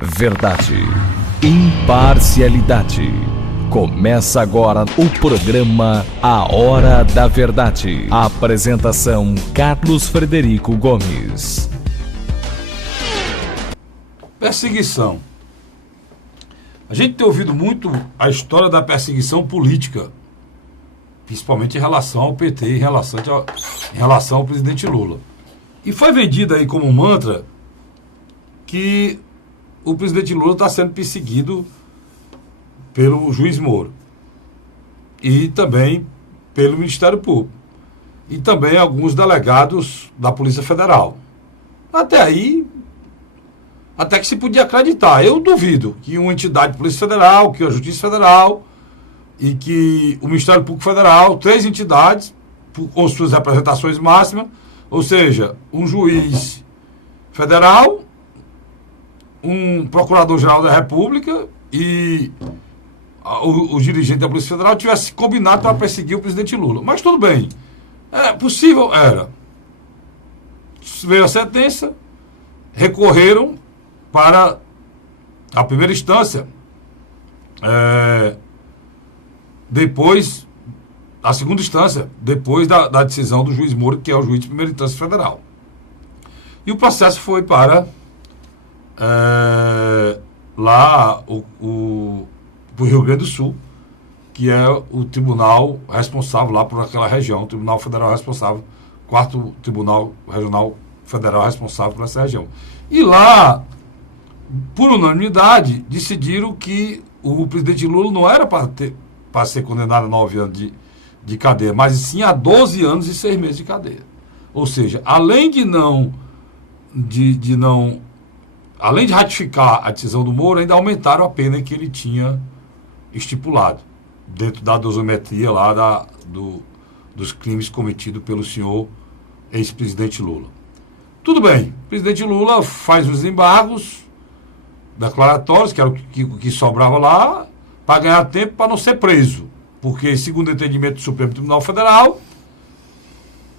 Verdade, imparcialidade. Começa agora o programa A Hora da Verdade. A apresentação: Carlos Frederico Gomes. Perseguição. A gente tem ouvido muito a história da perseguição política, principalmente em relação ao PT, em relação ao presidente Lula. E foi vendida aí como um mantra que o presidente Lula está sendo perseguido pelo juiz Moro e também pelo Ministério Público e também alguns delegados da Polícia Federal. Até aí, até que se podia acreditar. Eu duvido que uma entidade de Polícia Federal, que a Justiça Federal e que o Ministério Público Federal, 3 entidades com suas representações máximas, ou seja, um juiz federal, um procurador-geral da República e o dirigente da Polícia Federal tivesse combinado para perseguir o presidente Lula. Mas tudo bem. É possível? Era. Veio a sentença, recorreram para a primeira instância. Depois, a segunda instância, depois da decisão do juiz Moro, que é o juiz de primeira instância federal. E o processo foi para lá o Rio Grande do Sul, que é o tribunal responsável lá por aquela região, o Tribunal Federal responsável, 4º Tribunal Regional Federal responsável por essa região. E lá, por unanimidade, decidiram que o presidente Lula não era para ser condenado a 9 anos de cadeia, mas sim a 12 anos e 6 meses de cadeia. Ou seja, além de ratificar a decisão do Moro, ainda aumentaram a pena que ele tinha estipulado, dentro da dosimetria lá dos crimes cometidos pelo senhor ex-presidente Lula. Tudo bem, o presidente Lula faz os embargos declaratórios, que era o que sobrava lá, para ganhar tempo para não ser preso, porque, segundo o entendimento do Supremo Tribunal Federal,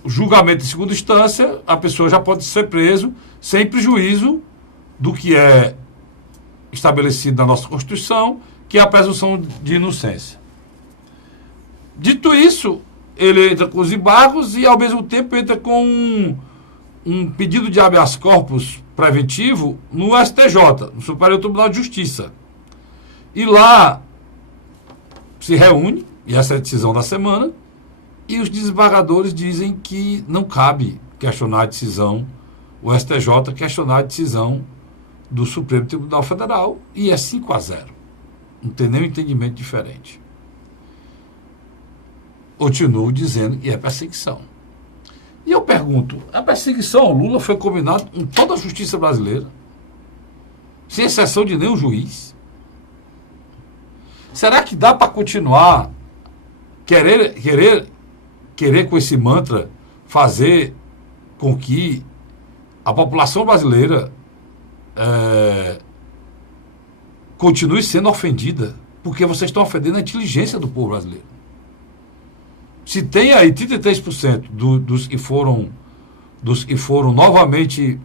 o julgamento de segunda instância, a pessoa já pode ser preso sem prejuízo do que é estabelecido na nossa Constituição, que é a presunção de inocência. Dito isso, ele entra com os embargos e, ao mesmo tempo, entra com um pedido de habeas corpus preventivo no STJ, no Superior Tribunal de Justiça. E lá se reúne, e essa é a decisão da semana, e os desembargadores dizem que não cabe questionar a decisão, o STJ questionar a decisão do Supremo Tribunal Federal, e é 5-0. Não tem nenhum entendimento diferente. Continuo dizendo que é perseguição. E eu pergunto, a perseguição ao Lula foi combinada com toda a justiça brasileira, sem exceção de nenhum juiz? Será que dá para continuar querer com esse mantra fazer com que a população brasileira continue sendo ofendida? Porque vocês estão ofendendo a inteligência do povo brasileiro. Se tem aí 33% dos que foram novamente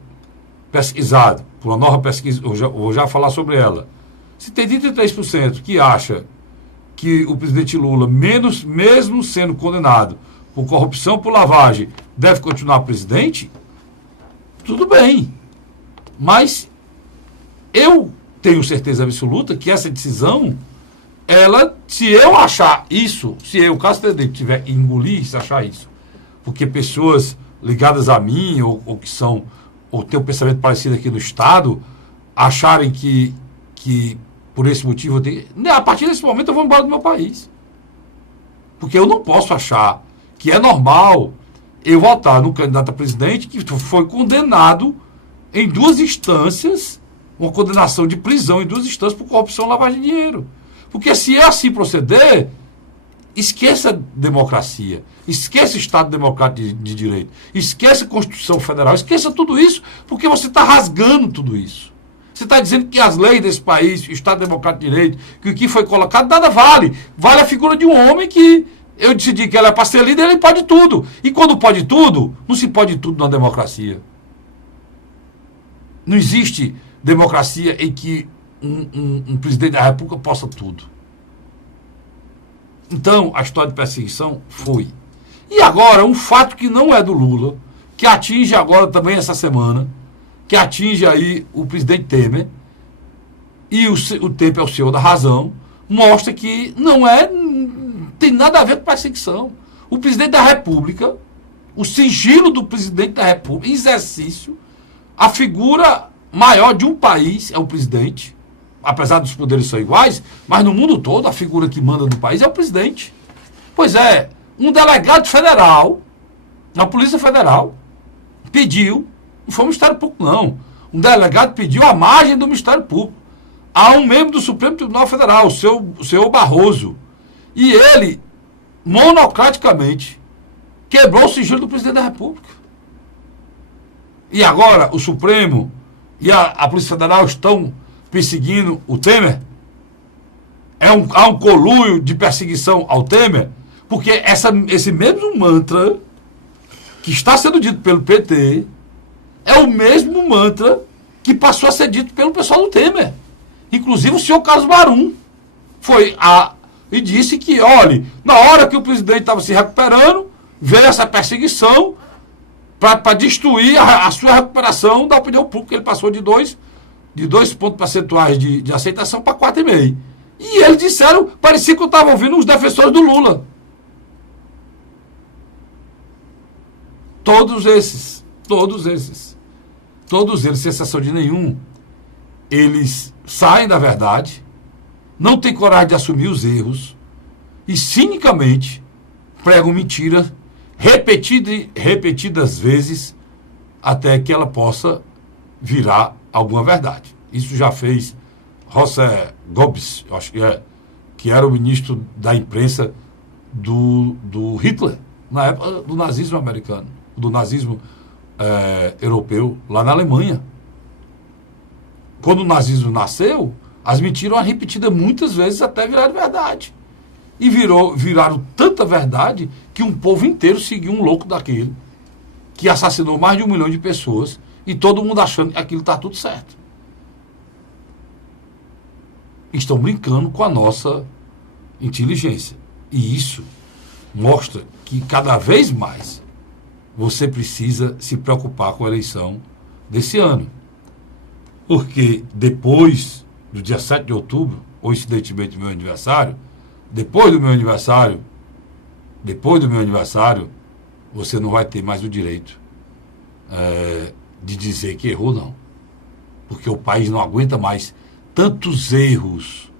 pesquisados, por uma nova pesquisa, eu vou já falar sobre ela. Se tem 33% que acha que o presidente Lula, mesmo sendo condenado por corrupção, por lavagem, deve continuar presidente, tudo bem. Mas eu tenho certeza absoluta que essa decisão, se eu achar isso, se eu, Carlos Frederico, tiver que engolir, se achar isso, porque pessoas ligadas a mim, ou que são, ou têm um pensamento parecido aqui no Estado, acharem que por esse motivo, a partir desse momento eu vou embora do meu país. Porque eu não posso achar que é normal eu votar no candidato a presidente que foi condenado em 2 instâncias, uma condenação de prisão em 2 instâncias por corrupção e lavagem de dinheiro. Porque se é assim proceder, esqueça a democracia, esqueça o Estado Democrático de Direito, esqueça a Constituição Federal, esqueça tudo isso, porque você está rasgando tudo isso. Você está dizendo que as leis desse país, o Estado Democrático de Direito, que o que foi colocado, nada vale. Vale a figura de um homem que eu decidi que ela é para ser líder, ele pode tudo. E quando pode tudo, não se pode tudo na democracia. Não existe democracia em que um presidente da República possa tudo. Então, a história de perseguição foi. E agora, um fato que não é do Lula, que atinge agora também essa semana, que atinge aí o presidente Temer, e o Temer é o senhor da razão, mostra que não tem nada a ver com perseguição. O presidente da República, o sigilo do presidente da República, em exercício, a figura maior de um país é o presidente, apesar dos poderes serem iguais, mas no mundo todo a figura que manda no país é o presidente. Pois é, um delegado federal, na Polícia Federal, pediu, não foi o Ministério Público não, um delegado pediu a margem do Ministério Público a um membro do Supremo Tribunal Federal, o senhor Barroso, e ele, monocraticamente, quebrou o sigilo do presidente da República. E agora o Supremo e a Polícia Federal estão perseguindo o Temer? Há um conluio de perseguição ao Temer? Porque esse mesmo mantra que está sendo dito pelo PT é o mesmo mantra que passou a ser dito pelo pessoal do Temer. Inclusive o senhor Carlos Marum e disse que, olha, na hora que o presidente estava se recuperando, veio essa perseguição para destruir a sua recuperação da opinião pública. Ele passou de 2 pontos percentuais de aceitação para 4,5. E eles disseram, parecia que eu estava ouvindo os defensores do Lula. Todos eles, sem exceção de nenhum, eles saem da verdade, não têm coragem de assumir os erros e cinicamente pregam mentira repetidas vezes até que ela possa virar alguma verdade. Isso já fez José Goebbels, acho que era o ministro da imprensa do Hitler, na época do nazismo americano, do nazismo europeu, lá na Alemanha. Quando o nazismo nasceu, as mentiras eram repetidas muitas vezes até virar verdade. E viraram tanta verdade que um povo inteiro seguiu um louco daquele, que assassinou mais de 1 milhão de pessoas, e todo mundo achando que aquilo está tudo certo. Estão brincando com a nossa inteligência. E isso mostra que cada vez mais você precisa se preocupar com a eleição desse ano. Porque depois do dia 7 de outubro, coincidentemente meu aniversário, depois do meu aniversário, você não vai ter mais o direito de dizer que errou, não. Porque o país não aguenta mais tantos erros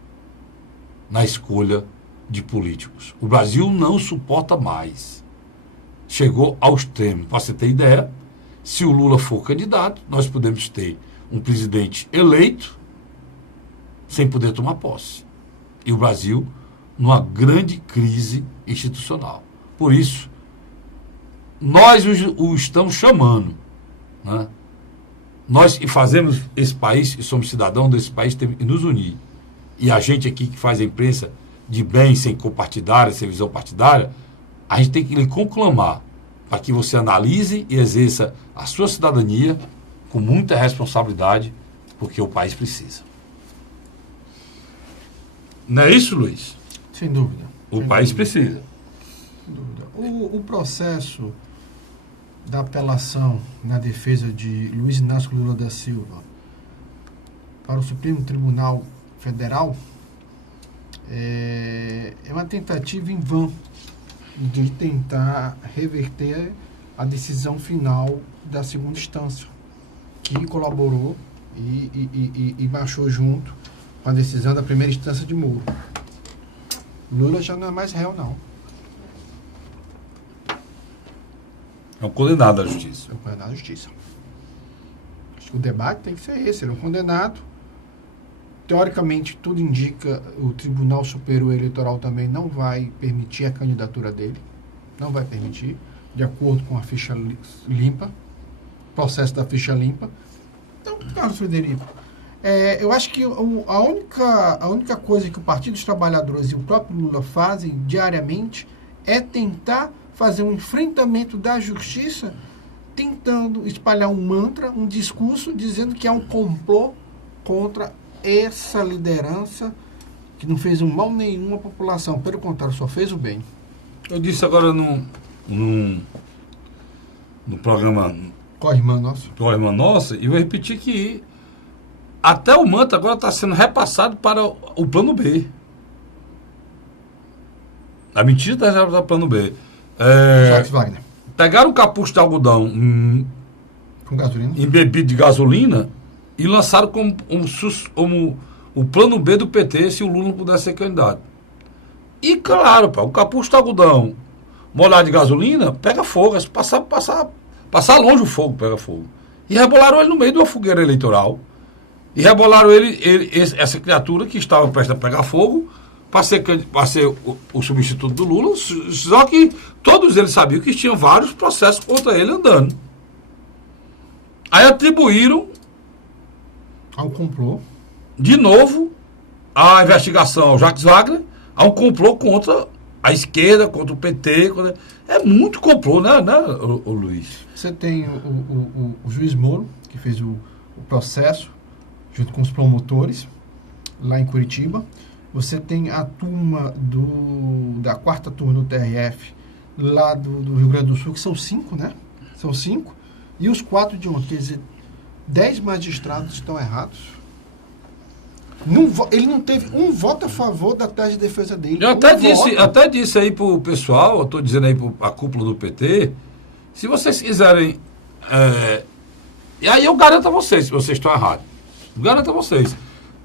na escolha de políticos. O Brasil não suporta mais. Chegou ao extremo. Para você ter ideia, se o Lula for candidato, nós podemos ter um presidente eleito sem poder tomar posse. E o Brasil numa grande crise institucional. Por isso, nós o estamos chamando, né? Nós fazemos esse país, e somos cidadãos desse país, temos que nos unir. E a gente aqui que faz a imprensa de bem, sem compartidária, sem visão partidária, a gente tem que lhe conclamar para que você analise e exerça a sua cidadania com muita responsabilidade, porque o país precisa. Não é isso, Luiz? Sem dúvida. O país precisa. Sem dúvida. O processo da apelação na defesa de Luiz Inácio Lula da Silva para o Supremo Tribunal Federal é uma tentativa em vão de tentar reverter a decisão final da segunda instância, que colaborou e marchou junto com a decisão da primeira instância de Moro. Lula já não é mais réu, não. É um condenado à justiça. É um condenado à justiça. Acho que o debate tem que ser esse. Ele é um condenado. Teoricamente, tudo indica, o Tribunal Superior Eleitoral também não vai permitir a candidatura dele. Não vai permitir, de acordo com a ficha limpa, processo da ficha limpa. Então, Carlos Frederico, eu acho que a única coisa que o Partido dos Trabalhadores e o próprio Lula fazem diariamente é tentar fazer um enfrentamento da justiça, tentando espalhar um mantra, um discurso, dizendo que é um complô contra essa liderança que não fez um mal nenhum à população. Pelo contrário, só fez o bem. Eu disse agora no programa Com a irmã nossa. com a irmã nossa, e vou repetir que até o manto agora está sendo repassado para o plano B. A mentira está já para o plano B. Jacques Wagner. Pegaram um capucho de algodão Com gasolina. embebido de gasolina e lançaram como o plano B do PT se o Lula não pudesse ser candidato. E claro, o capucho de algodão molhado de gasolina pega fogo, passar longe o fogo pega fogo. E rebolaram ele no meio de uma fogueira eleitoral. E rebolaram essa criatura que estava prestes a pegar fogo para ser o substituto do Lula, só que todos eles sabiam que tinham vários processos contra ele andando. Aí atribuíram Ao complô. de novo a investigação ao Jacques Wagner, a um complô contra a esquerda, contra o PT. É muito complô, né, o Luiz? Você tem o juiz Moro, que fez o processo, junto com os promotores, lá em Curitiba. Você tem a turma da quarta turma do TRF, lá do Rio Grande do Sul, que são 5, né? São 5. E os 4 de ontem. Quer dizer, 10 magistrados estão errados. Ele não teve um voto a favor da tese de defesa dele. Eu até disse aí pro pessoal, eu estou dizendo aí para a cúpula do PT, se vocês quiserem... e aí eu garanto a vocês, se vocês estão errados. Eu garanto a vocês.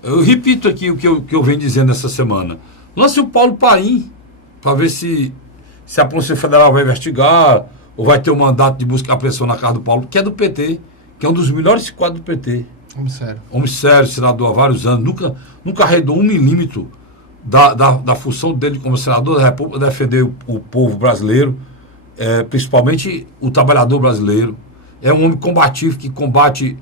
Eu repito aqui o que eu venho dizendo essa semana. Lance o Paulo Paim, para ver se a Polícia Federal vai investigar, ou vai ter um mandato de buscar pressão na casa do Paulo, que é do PT, que é um dos melhores quadros do PT. Homem sério, senador há vários anos, nunca arredou 1 milímetro da função dele como senador da República, defender o povo brasileiro, principalmente o trabalhador brasileiro. É um homem combativo que combate...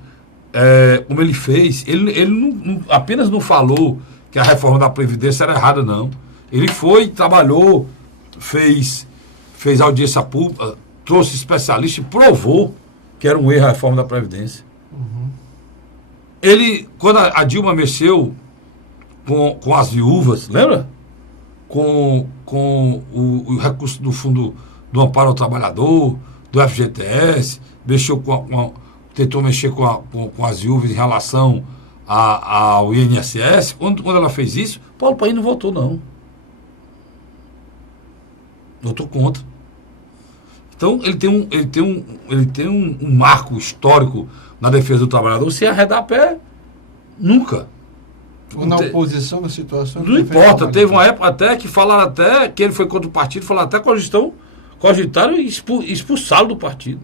como ele fez, ele não, apenas não falou que a reforma da Previdência era errada, não. Ele foi, trabalhou, fez audiência pública, trouxe especialista e provou que era um erro a reforma da Previdência. Uhum. Ele, quando a Dilma mexeu com as viúvas, lembra? Com o recurso do Fundo do Amparo ao Trabalhador, do FGTS, tentou mexer com as viúvas em relação ao INSS. Quando ela fez isso, Paulo Paim não votou, não. Votou contra. Então, ele tem um marco histórico na defesa do trabalhador, sem arredar a pé, nunca. Ou na oposição, na situação... Não importa, teve uma época até que falaram até que ele foi contra o partido, falaram até cogitaram e expulsá-lo do partido.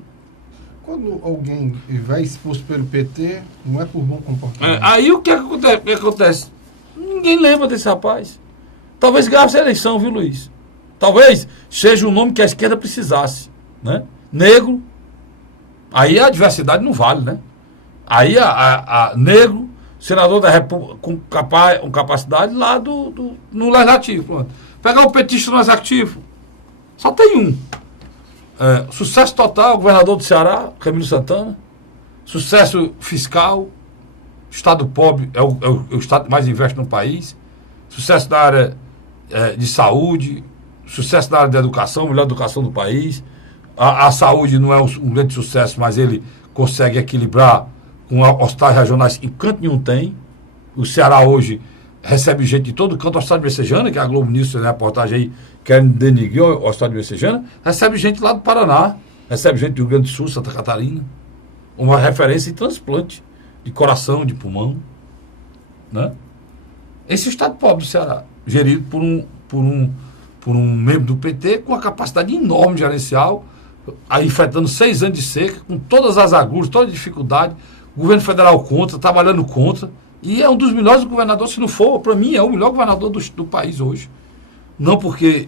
Quando alguém vai expulso pelo PT, não é por bom comportamento. Aí o que acontece? Ninguém lembra desse rapaz. Talvez ganhe essa eleição, viu, Luiz? Talvez seja um nome que a esquerda precisasse, né? Negro. Aí a diversidade não vale, né? Aí negro, senador da República com capacidade lá no legislativo. Pronto. Pegar o petista no executivo. Só tem um. Sucesso total, governador do Ceará, Camilo Santana. Sucesso fiscal. Estado pobre é o estado que mais investe no país. Sucesso na área de saúde. Sucesso na área da educação, melhor educação do país. A saúde não é um grande sucesso, mas ele consegue equilibrar com hospitais regionais que em canto nenhum tem. O Ceará hoje recebe gente de todo canto. O Hospital de Messejana, que a Globo News tem reportagem aí, querem denigrir o Hospital de Messejana, recebe gente lá do Paraná, recebe gente do Rio Grande do Sul, Santa Catarina. Uma referência em transplante de coração, de pulmão. Né? Esse é o estado pobre do Ceará, gerido por um membro do PT com uma capacidade enorme gerencial, aí enfrentando 6 anos de seca, com todas as agruras, toda a dificuldade, o governo federal contra, trabalhando contra, e é um dos melhores governadores, se não for, para mim, é o melhor governador do país hoje. Não porque,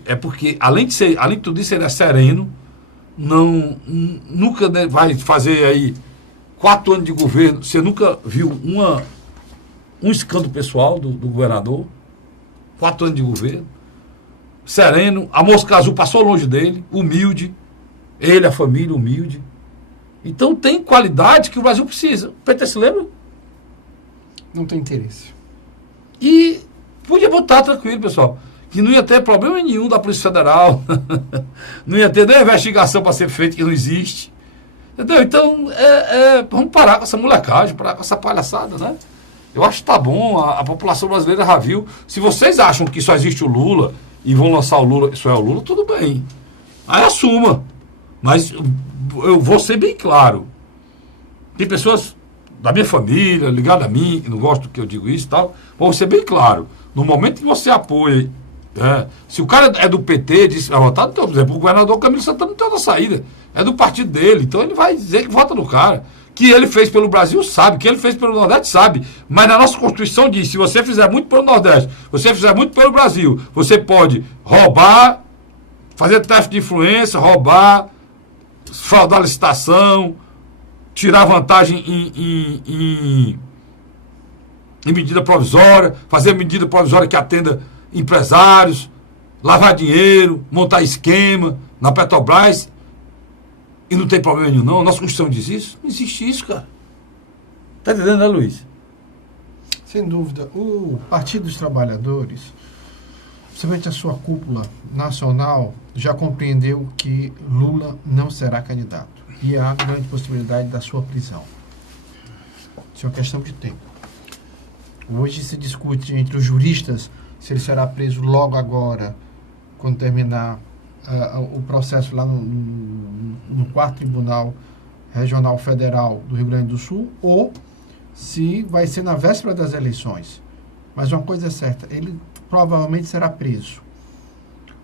além de tudo isso, ele é sereno, nunca vai fazer aí 4 anos de governo, você nunca viu um escândalo pessoal do governador, 4 anos de governo, sereno, a mosca azul passou longe dele, humilde, ele, a família, humilde. Então tem qualidade que o Brasil precisa. O PT se lembra? Não tem interesse. E podia botar tranquilo, pessoal, que não ia ter problema nenhum da Polícia Federal, não ia ter nem investigação para ser feita, que não existe. Entendeu? Então, vamos parar com essa molecagem, parar com essa palhaçada, né? Eu acho que tá bom, a população brasileira já viu. Se vocês acham que só existe o Lula e vão lançar o Lula, só é o Lula, tudo bem. Aí assuma. Mas eu vou ser bem claro. Tem pessoas da minha família, ligadas a mim, que não gostam que eu digo isso e tal. Vou ser bem claro. No momento que você apoia, se o cara é do PT, vai votar, então, por exemplo, o governador Camilo Santana não tem outra saída. É do partido dele. Então ele vai dizer que vota no cara. Que ele fez pelo Brasil, sabe. Que ele fez pelo Nordeste, sabe. Mas na nossa Constituição diz, se você fizer muito pelo Nordeste, você fizer muito pelo Brasil, você pode roubar, fazer tráfico de influência, roubar, fraudar a licitação, tirar vantagem em medida provisória, fazer medida provisória que atenda empresários, lavar dinheiro, montar esquema na Petrobras. E não tem problema nenhum, não. Nossa Constituição diz isso. Não existe isso, cara. Tá entendendo, né, Luiz? Sem dúvida. O Partido dos Trabalhadores, principalmente a sua cúpula nacional, já compreendeu que Lula não será candidato. E há grande possibilidade da sua prisão. Isso é uma questão de tempo. Hoje se discute entre os juristas se ele será preso logo agora, quando terminar o processo lá no 4º Tribunal Regional Federal do Rio Grande do Sul, ou se vai ser na véspera das eleições. Mas uma coisa é certa, ele provavelmente será preso.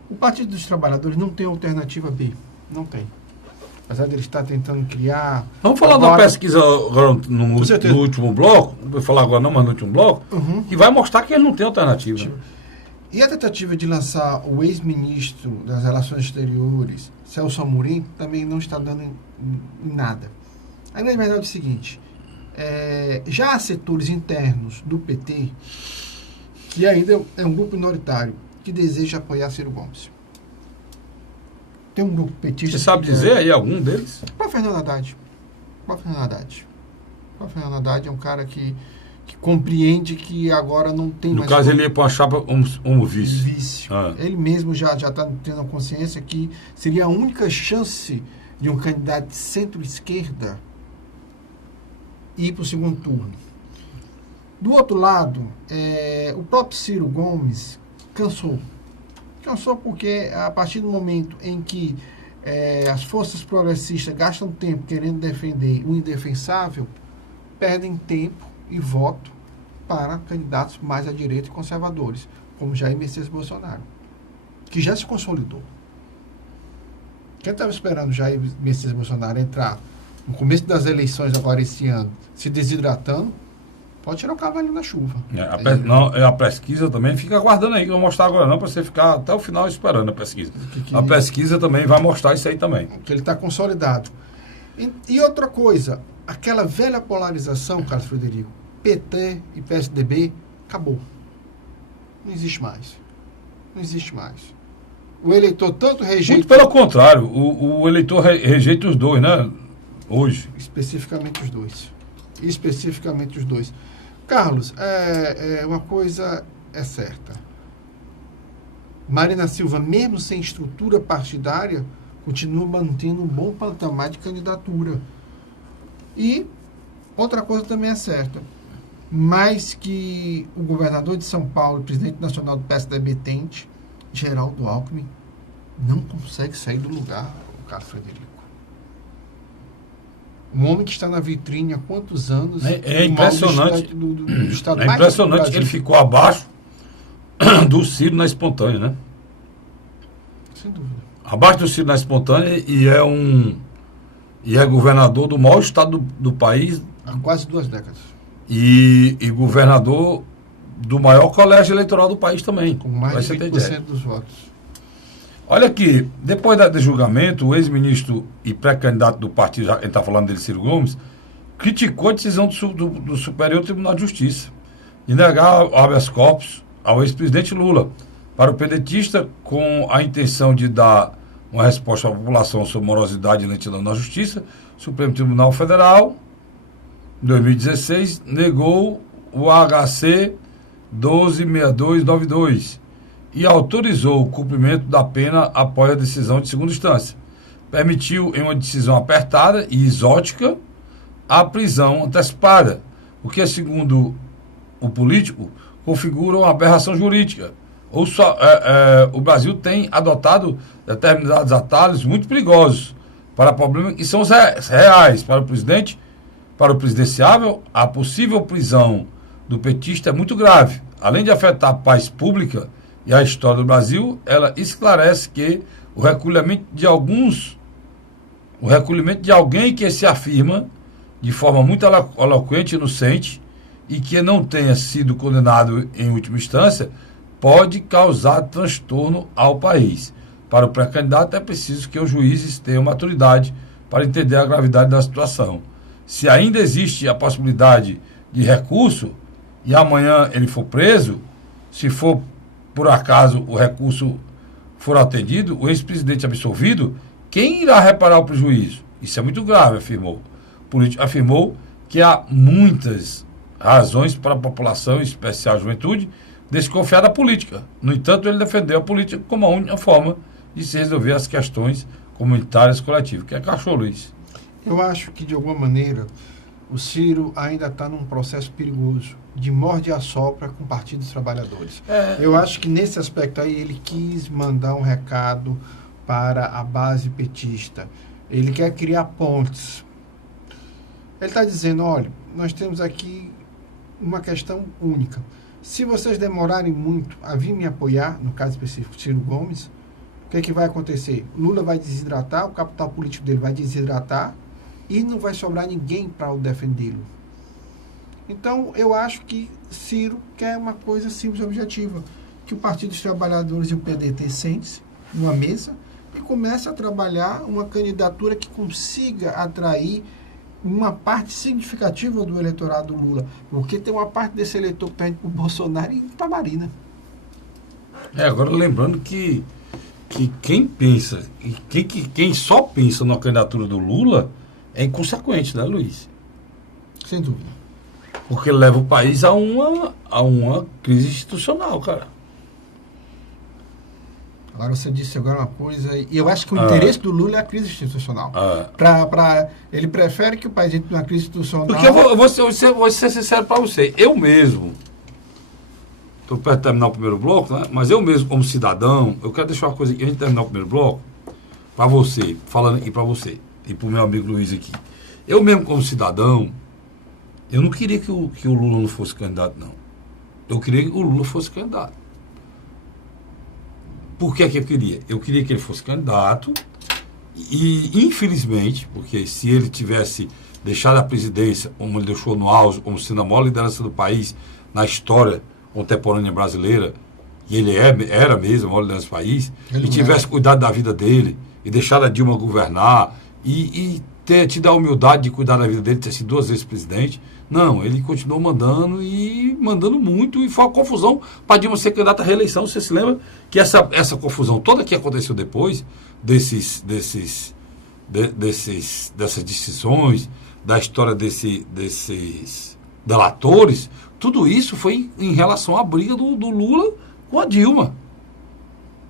O Partido dos Trabalhadores não tem alternativa B. Não tem. Apesar de ele estar tentando criar... Vamos falar da pesquisa agora no último bloco, não vou falar agora não, mas no último bloco, que vai mostrar que ele não tem alternativa. E a tentativa de lançar o ex-ministro das Relações Exteriores, Celso Amorim, também não está dando em nada. A grande verdade é o seguinte, já há setores internos do PT, que ainda é um grupo minoritário, que deseja apoiar Ciro Gomes. Tem um grupo petista... Você sabe dizer aí algum deles? O próprio Fernando Haddad. O próprio Fernando Haddad é um cara que compreende que agora não tem mais... No caso, ele ia para uma chapa um vice. Ele mesmo já está tendo a consciência que seria a única chance de um candidato de centro-esquerda ir para o segundo turno. Do outro lado, o próprio Ciro Gomes cansou. Cansou porque a partir do momento em que as forças progressistas gastam tempo querendo defender o indefensável, perdem tempo e voto para candidatos mais à direita e conservadores, como Jair Messias Bolsonaro, que já se consolidou. Quem estava esperando Jair Messias Bolsonaro entrar no começo das eleições agora esse ano, se desidratando, pode tirar o cavalo na chuva. A pesquisa também, fica aguardando aí, que eu vou mostrar agora não, para você ficar até o final esperando a pesquisa. A pesquisa também vai mostrar isso aí também. Que ele está consolidado. E outra coisa, aquela velha polarização, Carlos Frederico, PT e PSDB, acabou. Não existe mais. Não existe mais. O eleitor tanto rejeita... Muito pelo contrário, o eleitor rejeita os dois, né? Hoje. Especificamente os dois. Carlos, uma coisa é certa. Marina Silva, mesmo sem estrutura partidária, continua mantendo um bom patamar de candidatura. E outra coisa também é certa. Mais que o governador de São Paulo, o presidente nacional do PSDB tente, Geraldo Alckmin não consegue sair do lugar, o Carlos Frederico. Um homem que está na vitrine há quantos anos? É impressionante. Do estado é mais impressionante que ele ficou abaixo do Ciro na espontânea, né? Sem dúvida. Abaixo do Ciro na espontânea e é governador do maior estado do país. Há quase 2 décadas. E governador do maior colégio eleitoral do país também. Com mais de 20% dos votos. Olha aqui, depois do julgamento, o ex-ministro e pré-candidato do partido, a gente está falando dele, Ciro Gomes, criticou a decisão do Superior Tribunal de Justiça de negar o habeas corpus ao ex-presidente Lula. Para o pedetista, com a intenção de dar uma resposta à população sobre morosidade e lentidão na Justiça, o Supremo Tribunal Federal, em 2016, negou o HC 126292 e autorizou o cumprimento da pena após a decisão de segunda instância. Permitiu, em uma decisão apertada e exótica, a prisão antecipada, o que, segundo o político, configura uma aberração jurídica. O Brasil tem adotado determinados atalhos muito perigosos para problemas que são reais. Para o presidente, para o presidenciável, a possível prisão do petista é muito grave. Além de afetar a paz pública e a história do Brasil, ela esclarece que o recolhimento de alguém que se afirma de forma muito eloquente e inocente e que não tenha sido condenado em última instância pode causar transtorno ao país. Para o pré-candidato é preciso que os juízes tenham maturidade para entender a gravidade da situação. Se ainda existe a possibilidade de recurso e amanhã ele for preso, se for por acaso o recurso for atendido, o ex-presidente absolvido, quem irá reparar o prejuízo? Isso é muito grave, afirmou. O político afirmou que há muitas razões para a população, em especial a juventude, desconfiar da política. No entanto, ele defendeu a política como a única forma de se resolver as questões comunitárias coletivas. Que é cachorro, Luiz? Eu acho que, de alguma maneira, o Ciro ainda está num processo perigoso de morde e assopra com o Partido dos Trabalhadores. Eu acho que, nesse aspecto aí, ele quis mandar um recado para a base petista. Ele quer criar pontes. Ele está dizendo, olha, nós temos aqui uma questão única. Se vocês demorarem muito a vir me apoiar, no caso específico, Ciro Gomes, o que vai acontecer? Lula vai desidratar, o capital político dele vai desidratar e não vai sobrar ninguém para o defendê-lo. Então, eu acho que Ciro quer uma coisa simples e objetiva, que o Partido dos Trabalhadores e o PDT sentem-se numa mesa e comece a trabalhar uma candidatura que consiga atrair uma parte significativa do eleitorado do Lula, porque tem uma parte desse eleitor que pede para o Bolsonaro em Itabari, Agora lembrando que quem pensa, quem só pensa na candidatura do Lula é inconsequente, né, Luiz? Sem dúvida. Porque leva o país a uma crise institucional, cara. Agora você disse agora uma coisa, e eu acho que o interesse do Lula é a crise institucional. Ele prefere que o país entre numa crise institucional... Porque eu vou ser sincero para você, eu mesmo, estou perto de terminar o primeiro bloco, né? Mas eu mesmo, como cidadão, eu quero deixar uma coisa aqui, antes de terminar o primeiro bloco, para você, falando aqui para você, e para o meu amigo Luiz aqui. Eu mesmo, como cidadão, eu não queria que o Lula não fosse candidato, não. Eu queria que o Lula fosse candidato. Por que eu queria? Eu queria que ele fosse candidato e, infelizmente, porque se ele tivesse deixado a presidência, como ele deixou no auge, como sendo a maior liderança do país na história contemporânea brasileira, e ele era mesmo a maior liderança do país, e tivesse cuidado da vida dele, e deixado a Dilma governar, e ter tido a humildade de cuidar da vida dele, ter sido 2 vezes presidente. Não, ele continuou mandando e mandando muito, e foi uma confusão para Dilma ser candidata à reeleição. Você se lembra que essa confusão toda que aconteceu depois dessas decisões, da história desses delatores, tudo isso foi em relação à briga do Lula com a Dilma.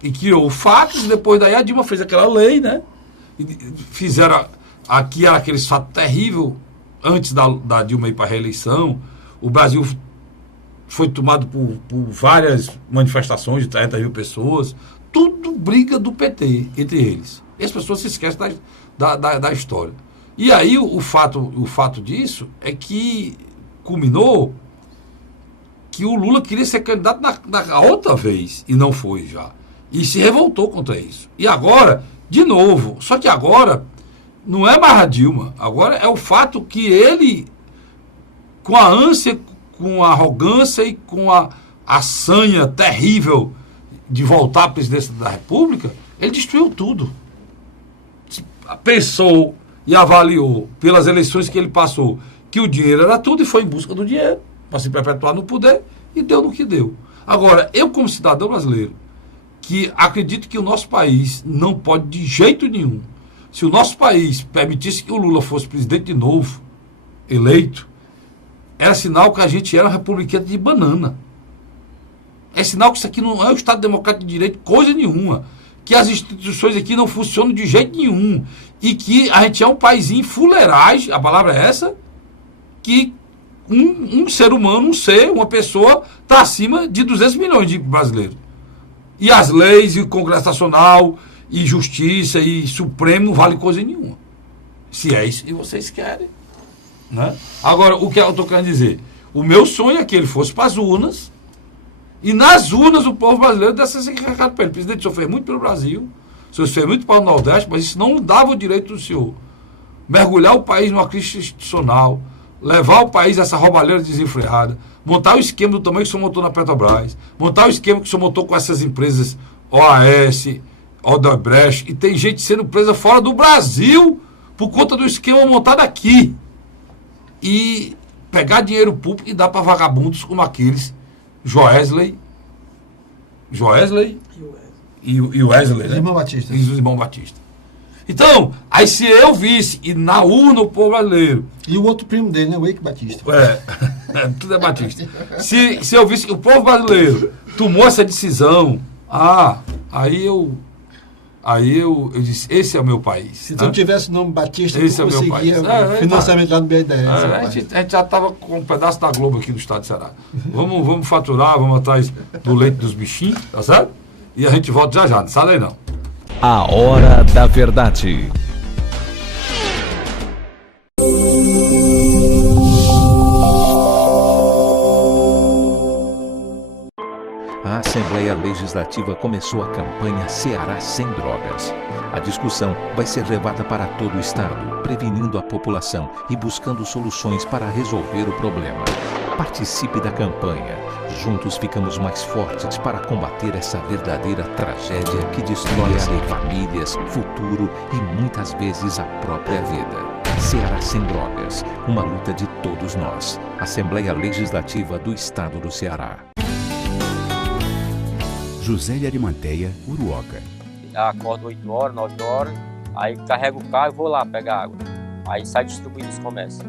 E criou fatos, depois daí a Dilma fez aquela lei, né? E fizeram aqui aqueles fatos terríveis. Antes da Dilma ir para a reeleição, o Brasil foi tomado por várias manifestações de 30 mil pessoas, tudo briga do PT entre eles. E as pessoas se esquecem da história. E aí o fato disso é que culminou que o Lula queria ser candidato na outra vez, e não foi já. E se revoltou contra isso. E agora, de novo, só que agora... Não é mais a Dilma, agora é o fato que ele, com a ânsia, com a arrogância e com a sanha terrível de voltar à presidência da República, ele destruiu tudo. Pensou e avaliou, pelas eleições que ele passou, que o dinheiro era tudo e foi em busca do dinheiro, para se perpetuar no poder, e deu no que deu. Agora, eu como cidadão brasileiro, que acredito que o nosso país não pode de jeito nenhum, se o nosso país permitisse que o Lula fosse presidente de novo, eleito, era sinal que a gente era uma republicana de banana. É sinal que isso aqui não é o Estado Democrático de Direito, coisa nenhuma. Que as instituições aqui não funcionam de jeito nenhum. E que a gente é um paísinho fuleiragem, a palavra é essa, que um ser humano, uma pessoa, está acima de 200 milhões de brasileiros. E as leis, e o Congresso Nacional, e Justiça, e Supremo, não vale coisa nenhuma. Se é isso que vocês querem. Né? Agora, o que eu estou querendo dizer? O meu sonho é que ele fosse para as urnas, e nas urnas o povo brasileiro desse esse recado para ele. O presidente, o senhor fez muito pelo Brasil, o senhor fez muito para o Nordeste, mas isso não dava o direito do senhor mergulhar o país numa crise institucional, levar o país a essa roubalheira desenfreada, montar o esquema do tamanho que o senhor montou na Petrobras, montar o esquema que o senhor montou com essas empresas OAS, Odebrecht, e tem gente sendo presa fora do Brasil por conta do esquema montado aqui. E pegar dinheiro público e dar para vagabundos como aqueles Joesley e o Wesley, né? Irmão Batista. E os irmãos Batista. Então, aí se eu visse, e na urna o povo brasileiro... E o outro primo dele, né? O Eike Batista. Tudo é Batista. Se eu visse que o povo brasileiro tomou essa decisão, aí eu disse, esse é o meu país. Se tu tivesse o nome Batista, esse tu é o meu país. conseguia financiamento lá no BNDES. A gente já estava com um pedaço da Globo aqui do estado de Ceará. Vamos faturar, vamos atrás do leite dos bichinhos, tá certo? E a gente volta já, não sai daí não. A Hora da Verdade. A Assembleia Legislativa começou a campanha Ceará Sem Drogas. A discussão vai ser levada para todo o estado, prevenindo a população e buscando soluções para resolver o problema. Participe da campanha. Juntos ficamos mais fortes para combater essa verdadeira tragédia que destrói famílias, futuro e muitas vezes a própria vida. Ceará Sem Drogas, uma luta de todos nós. Assembleia Legislativa do Estado do Ceará. José de Arimanteia, Uruoca. Acordo 8 horas, 9 horas, aí carrego o carro e vou lá pegar água. Aí sai distribuindo os comércios.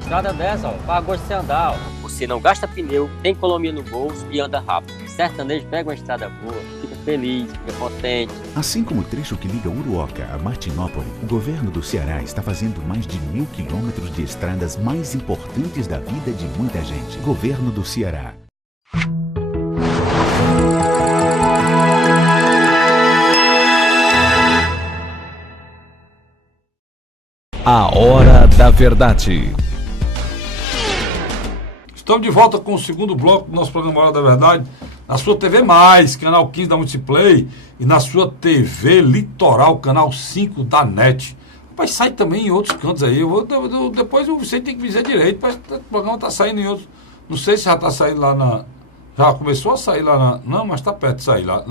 Estrada dessa, faz gosto de você andar. Você não gasta pneu, tem economia no bolso e anda rápido. Sertanejo pega uma estrada boa, fica feliz, fica contente. Assim como o trecho que liga Uruoca a Martinópole, o governo do Ceará está fazendo mais de 1.000 quilômetros de estradas mais importantes da vida de muita gente. Governo do Ceará. A Hora da Verdade. Estamos de volta com o segundo bloco do nosso programa Hora da Verdade, na sua TV+, canal 15 da Multiplay, e na sua TV Litoral, canal 5 da NET. Mas sai também em outros cantos aí. Depois o Vicente tem que me dizer direito, mas o programa está saindo em outros. Não sei se já está saindo lá na... Já começou a sair lá na... Não, mas está perto de sair lá.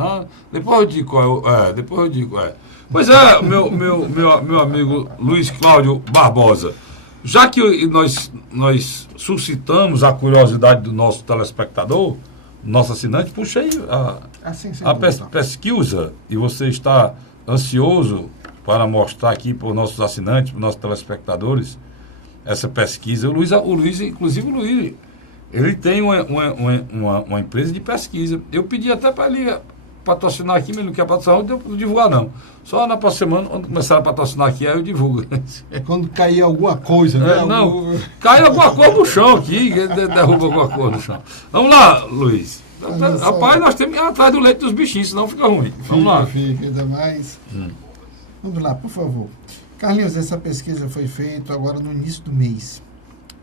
Depois eu digo qual é. Pois é, meu amigo Luiz Cláudio Barbosa. Já que nós suscitamos a curiosidade do nosso telespectador, nosso assinante, puxa aí a pesquisa, e você está ansioso para mostrar aqui para os nossos assinantes, para os nossos telespectadores, essa pesquisa. O Luiz, ele tem uma empresa de pesquisa. Eu pedi até para ele patrocinar aqui, mas ele não quer patrocinar, não divulgar não. Só na próxima semana, quando começar a patrocinar aqui, aí eu divulgo. É quando cair alguma coisa, né? Cai alguma coisa no chão aqui, derruba alguma coisa no chão. Vamos lá, Luiz. Rapaz, nós temos que ir atrás do leite dos bichinhos, senão fica ruim. Vamos lá. Fica, ainda mais. Vamos lá, por favor. Carlinhos, essa pesquisa foi feita agora no início do mês.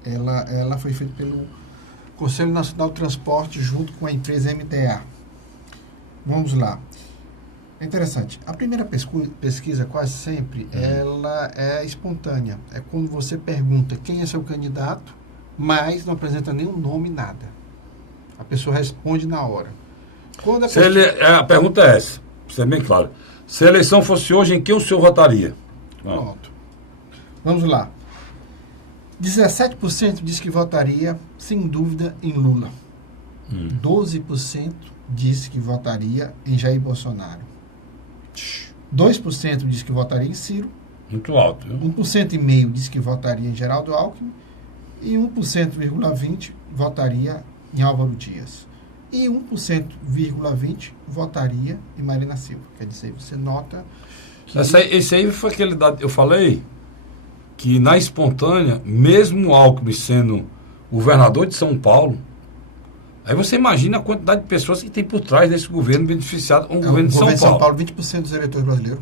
Ela foi feita pelo Conselho Nacional de Transporte junto com a empresa MTA. Vamos lá. É interessante. A primeira pesquisa, quase sempre, ela é espontânea. É quando você pergunta quem é seu candidato, mas não apresenta nenhum nome, nada. A pessoa responde na hora. Quando a pergunta é essa, para ser bem claro. Se a eleição fosse hoje, em quem o senhor votaria? Pronto. Vamos lá. 17% diz que votaria, sem dúvida, em Lula. 12% diz que votaria em Jair Bolsonaro. 2% diz que votaria em Ciro. Muito alto, viu? 1,5% diz que votaria em Geraldo Alckmin. E 1,20% votaria em Álvaro Dias. E 1,20% votaria em Marina Silva. Quer dizer, você nota que... Esse aí foi aquele dado, eu falei que na espontânea, mesmo o Alckmin sendo governador de São Paulo, aí você imagina a quantidade de pessoas que tem por trás desse governo beneficiado, governo de São Paulo. 20% dos eleitores brasileiros.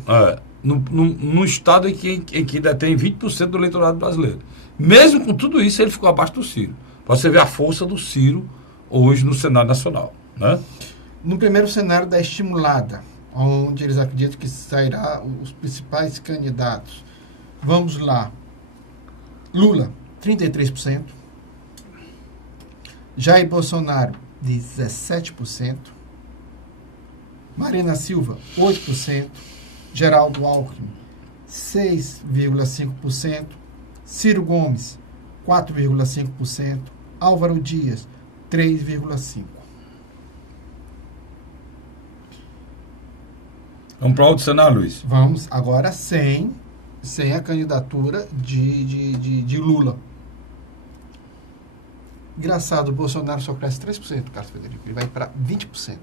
No estado em que detém 20% do eleitorado brasileiro. Mesmo com tudo isso, ele ficou abaixo do Ciro. Para você ver a força do Ciro hoje no Cenário Nacional. Né? No primeiro cenário da estimulada, onde eles acreditam que sairá os principais candidatos. Vamos lá. Lula, 33%. Jair Bolsonaro, 17%. Marina Silva, 8%. Geraldo Alckmin, 6,5%. Ciro Gomes, 4,5%. Álvaro Dias, 3,5%. Vamos para outro cenário, Luiz? Vamos agora sem a candidatura de Lula. Engraçado, o Bolsonaro só cresce 3%, Carlos Frederico. Ele vai para 20%.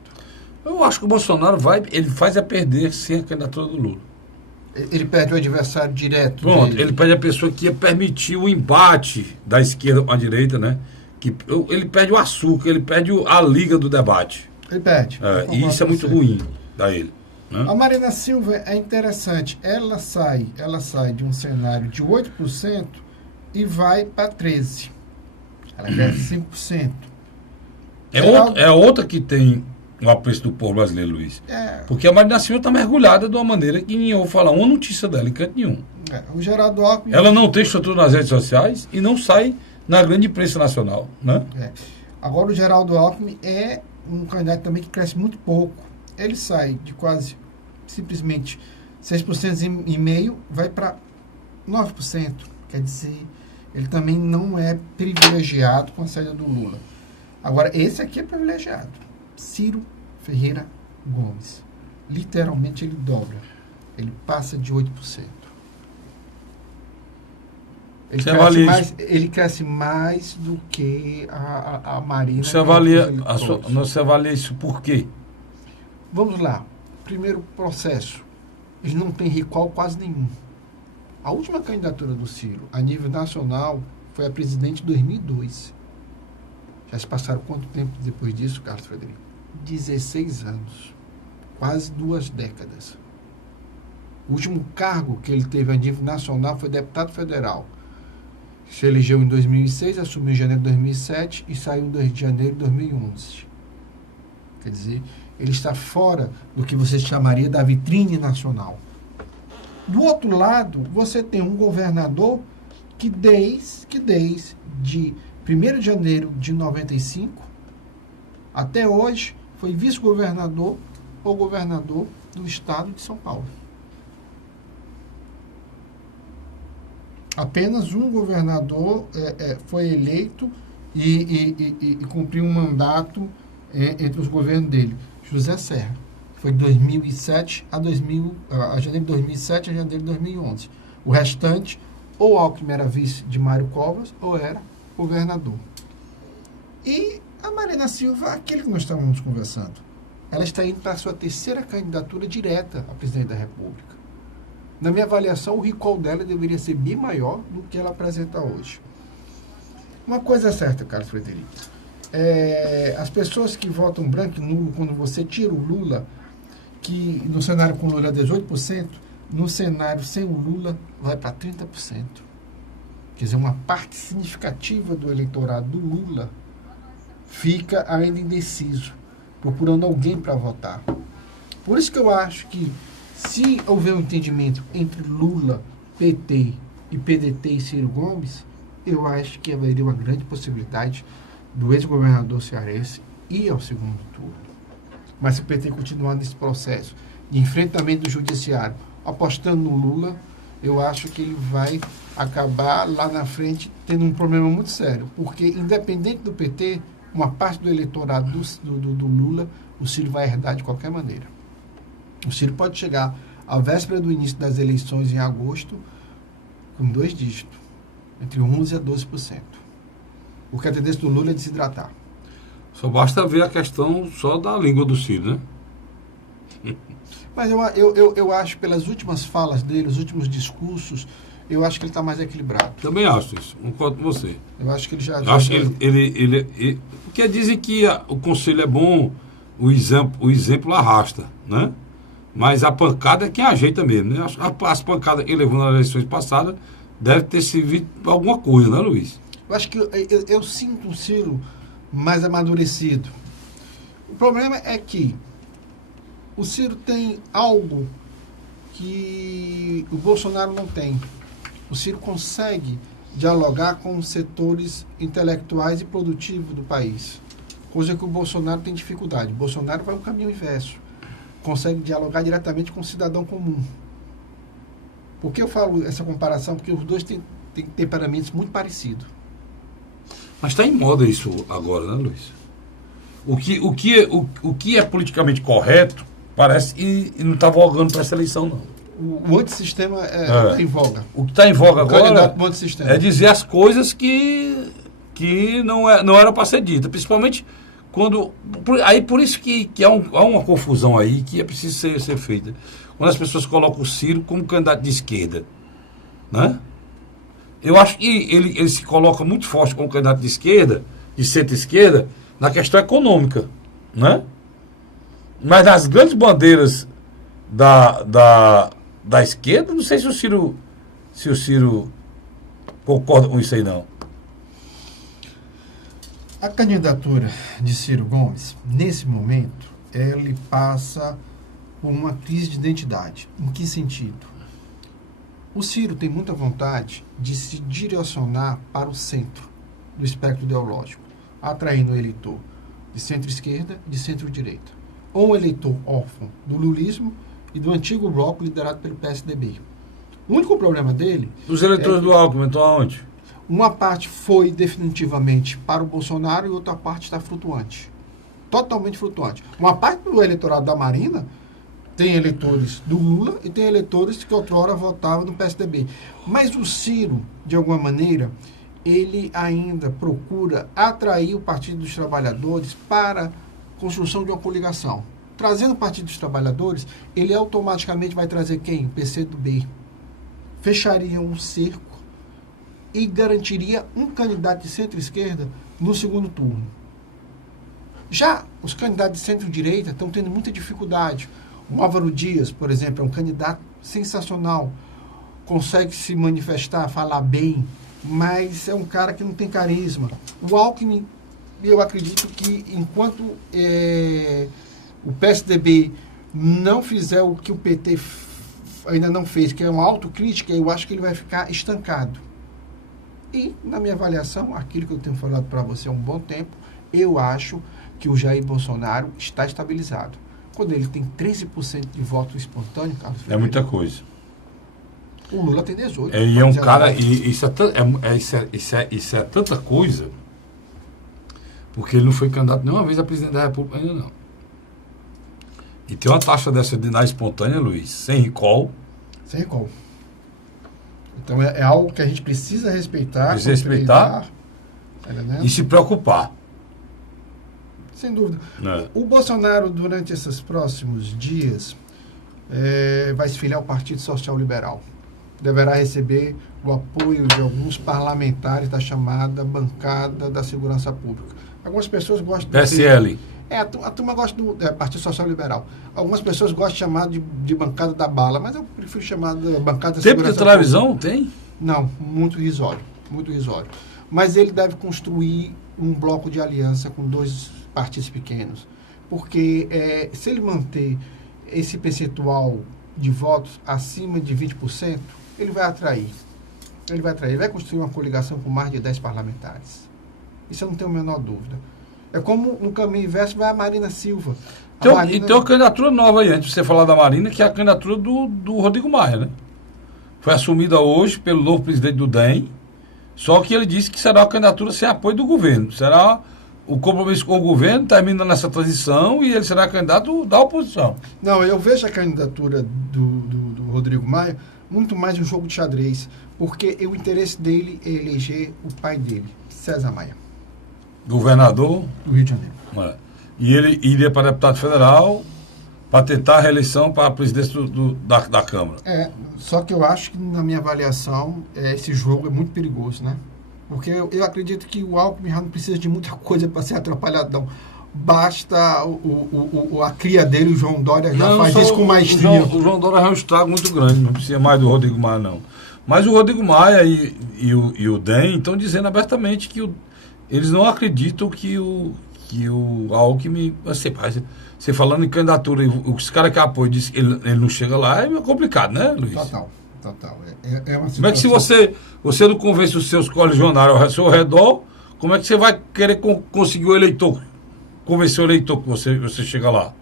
Eu acho que o Bolsonaro ele faz a perder sem a candidatura do Lula. Ele perde o adversário direto. Pronto, ele perde a pessoa que ia permitir o embate da esquerda com a direita, né? Ele perde o açúcar, ele perde a liga do debate. Ele perde. E isso é muito ruim da ele. Né? A Marina Silva é interessante. Ela sai de um cenário de 8% e vai para 13%. Ela cresce 5%. É outra que tem o apreço do povo brasileiro, Luiz. Porque a Marina Silva está mergulhada de uma maneira que ninguém ouve falar uma notícia dela em canto nenhum. O Geraldo Alckmin... Ela não tem estrutura nas redes sociais e não sai na grande imprensa nacional. Né? Agora o Geraldo Alckmin é um candidato também que cresce muito pouco. Ele sai de quase, simplesmente, 6% e meio, vai para 9%. Quer dizer, ele também não é privilegiado com a saída do Lula. Agora, esse aqui é privilegiado. Ciro Ferreira Gomes. Literalmente ele dobra. Ele passa de 8%. Ele cresce mais do que a Marina. Você avalia isso por quê? Vamos lá. Primeiro processo. Ele não tem recall quase nenhum. A última candidatura do Ciro, a nível nacional, foi a presidente em 2002. Já se passaram quanto tempo depois disso, Carlos Frederico? 16 anos. Quase 2 décadas. O último cargo que ele teve a nível nacional foi deputado federal. Se elegeu em 2006, assumiu em janeiro de 2007 e saiu em janeiro de 2011. Quer dizer, ele está fora do que você chamaria da vitrine nacional. Do outro lado, você tem um governador que desde 1º de janeiro de 95 até hoje foi vice-governador ou governador do estado de São Paulo. Apenas um governador foi eleito e cumpriu um mandato entre os governos dele, José Serra. Foi de 2007 a janeiro de 2007 a janeiro de 2011. O restante, ou Alckmin era vice de Mário Covas, ou era governador. E a Marina Silva, aquele que nós estávamos conversando, ela está indo para a sua 3ª candidatura direta a presidente da República. Na minha avaliação, o recall dela deveria ser bem maior do que ela apresenta hoje. Uma coisa é certa, Carlos Frederico. As pessoas que votam branco e nulo, quando você tira o Lula, que no cenário com o Lula é 18%, no cenário sem o Lula vai para 30%. Quer dizer, uma parte significativa do eleitorado do Lula fica ainda indeciso, procurando alguém para votar. Por isso que eu acho que, se houver um entendimento entre Lula, PT e PDT e Ciro Gomes, eu acho que haveria uma grande possibilidade do ex-governador cearense ir ao segundo turno. Mas se o PT continuar nesse processo de enfrentamento do judiciário, apostando no Lula, eu acho que ele vai acabar lá na frente tendo um problema muito sério. Porque, independente do PT, uma parte do eleitorado do Lula, o Ciro vai herdar de qualquer maneira. O Ciro pode chegar à véspera do início das eleições em agosto com 2 dígitos, entre 11% a 12%. Porque a tendência do Lula é desidratar. Só basta ver a questão só da língua do Ciro, né? Mas eu acho, pelas últimas falas dele, os últimos discursos, eu acho que ele está mais equilibrado. Também acho isso, concordo com você. Eu acho que ele já... Acho que ele porque dizem que o conselho é bom, o exemplo arrasta, né? Mas a pancada é quem ajeita mesmo, né? As pancadas que ele levou nas eleições passadas deve ter servido para alguma coisa, né, Luiz? Eu acho que eu sinto o Ciro mais amadurecido. O problema é que o Ciro tem algo que o Bolsonaro não tem. O Ciro consegue dialogar com os setores intelectuais e produtivos do país, coisa que o Bolsonaro tem dificuldade. O Bolsonaro vai um caminho inverso. Consegue dialogar diretamente com o cidadão comum. Por que eu falo essa comparação? Porque os dois têm temperamentos muito parecidos. Mas está em moda isso agora, né, Luiz? O que é politicamente correto parece e não está vogando para essa eleição, não. O antissistema está em voga. O que está em voga agora é dizer as coisas que não era para ser dita, principalmente quando... Aí por isso que há uma confusão aí que é preciso ser feita. Quando as pessoas colocam o Ciro como candidato de esquerda, né? Eu acho que ele se coloca muito forte como candidato de esquerda, de centro-esquerda, na questão econômica, né? Mas nas grandes bandeiras da esquerda, não sei se o Ciro concorda com isso aí, não. A candidatura de Ciro Gomes, nesse momento, ele passa por uma crise de identidade. Em que sentido? O Ciro tem muita vontade de se direcionar para o centro do espectro ideológico, atraindo o eleitor de centro-esquerda e de centro-direita, ou um eleitor órfão do lulismo e do antigo bloco liderado pelo PSDB. O único problema dele... Os eleitores do Alckmin estão aonde? Uma parte foi definitivamente para o Bolsonaro e outra parte está flutuante. Totalmente flutuante. Uma parte do eleitorado da Marina tem eleitores do Lula e tem eleitores que outrora votavam no PSDB. Mas o Ciro, de alguma maneira, ele ainda procura atrair o Partido dos Trabalhadores para a construção de uma coligação. Trazendo o Partido dos Trabalhadores, ele automaticamente vai trazer quem? O PCdoB. Fecharia um cerco e garantiria um candidato de centro-esquerda no segundo turno. Já os candidatos de centro-direita estão tendo muita dificuldade. O Álvaro Dias, por exemplo, é um candidato sensacional, consegue se manifestar, falar bem, mas é um cara que não tem carisma. O Alckmin, eu acredito que enquanto o PSDB não fizer o que o PT ainda não fez, que é uma autocrítica, eu acho que ele vai ficar estancado. E, na minha avaliação, aquilo que eu tenho falado para você há um bom tempo, eu acho que o Jair Bolsonaro está estabilizado. Quando ele tem 13% de voto espontâneo, Carlos Frederico, é muita coisa. O Lula tem 18%. E é um cara... Isso é tanta coisa, porque ele não foi candidato nenhuma vez a presidente da República ainda, não. E tem uma taxa dessa na espontânea, Luiz, sem recall. Sem recall. Então é algo que a gente precisa respeitar. Precisa respeitar e se preocupar. Sem dúvida. É. O Bolsonaro, durante esses próximos dias, vai se filiar ao Partido Social Liberal. Deverá receber o apoio de alguns parlamentares da chamada bancada da segurança pública. Algumas pessoas gostam... PSL. A turma gosta do Partido Social Liberal. Algumas pessoas gostam de chamar de bancada da bala, mas eu prefiro chamar de bancada da Tempo segurança de televisão pública. tem? Não, muito irrisório. Muito irrisório. Mas ele deve construir um bloco de aliança com dois partidos pequenos. Porque se ele manter esse percentual de votos acima de 20%, ele vai atrair. Ele vai construir uma coligação com mais de 10 parlamentares. Isso eu não tenho a menor dúvida. É como no caminho inverso vai a Marina Silva. E tem uma candidatura nova aí, antes de você falar da Marina, que é a candidatura do Rodrigo Maia, né? Foi assumida hoje pelo novo presidente do DEM, só que ele disse que será uma candidatura sem apoio do governo. Será o compromisso com o governo, termina nessa transição e ele será candidato da oposição. Não, eu vejo a candidatura do Rodrigo Maia muito mais um jogo de xadrez, porque o interesse dele é eleger o pai dele, César Maia. governador do Rio de Janeiro. E ele iria para deputado federal para tentar a reeleição para a presidência da Câmara. Só que eu acho que, na minha avaliação, esse jogo é muito perigoso, né? Porque eu acredito que o Alckmin já não precisa de muita coisa para ser atrapalhadão. Basta a cria dele, o João Dória, já faz isso com maestria. O João Dória é um estrago muito grande, não precisa mais do Rodrigo Maia, não. Mas o Rodrigo Maia e o DEM estão dizendo abertamente que eles não acreditam que o Alckmin... Você falando em candidatura, os caras que apoiam dizem que ele não chega lá, é complicado, né, Luiz? Total. É uma situação... Como é que se você não convence os seus coligionários ao seu redor, como é que você vai querer conseguir o eleitor? Convencer o eleitor que você chega lá?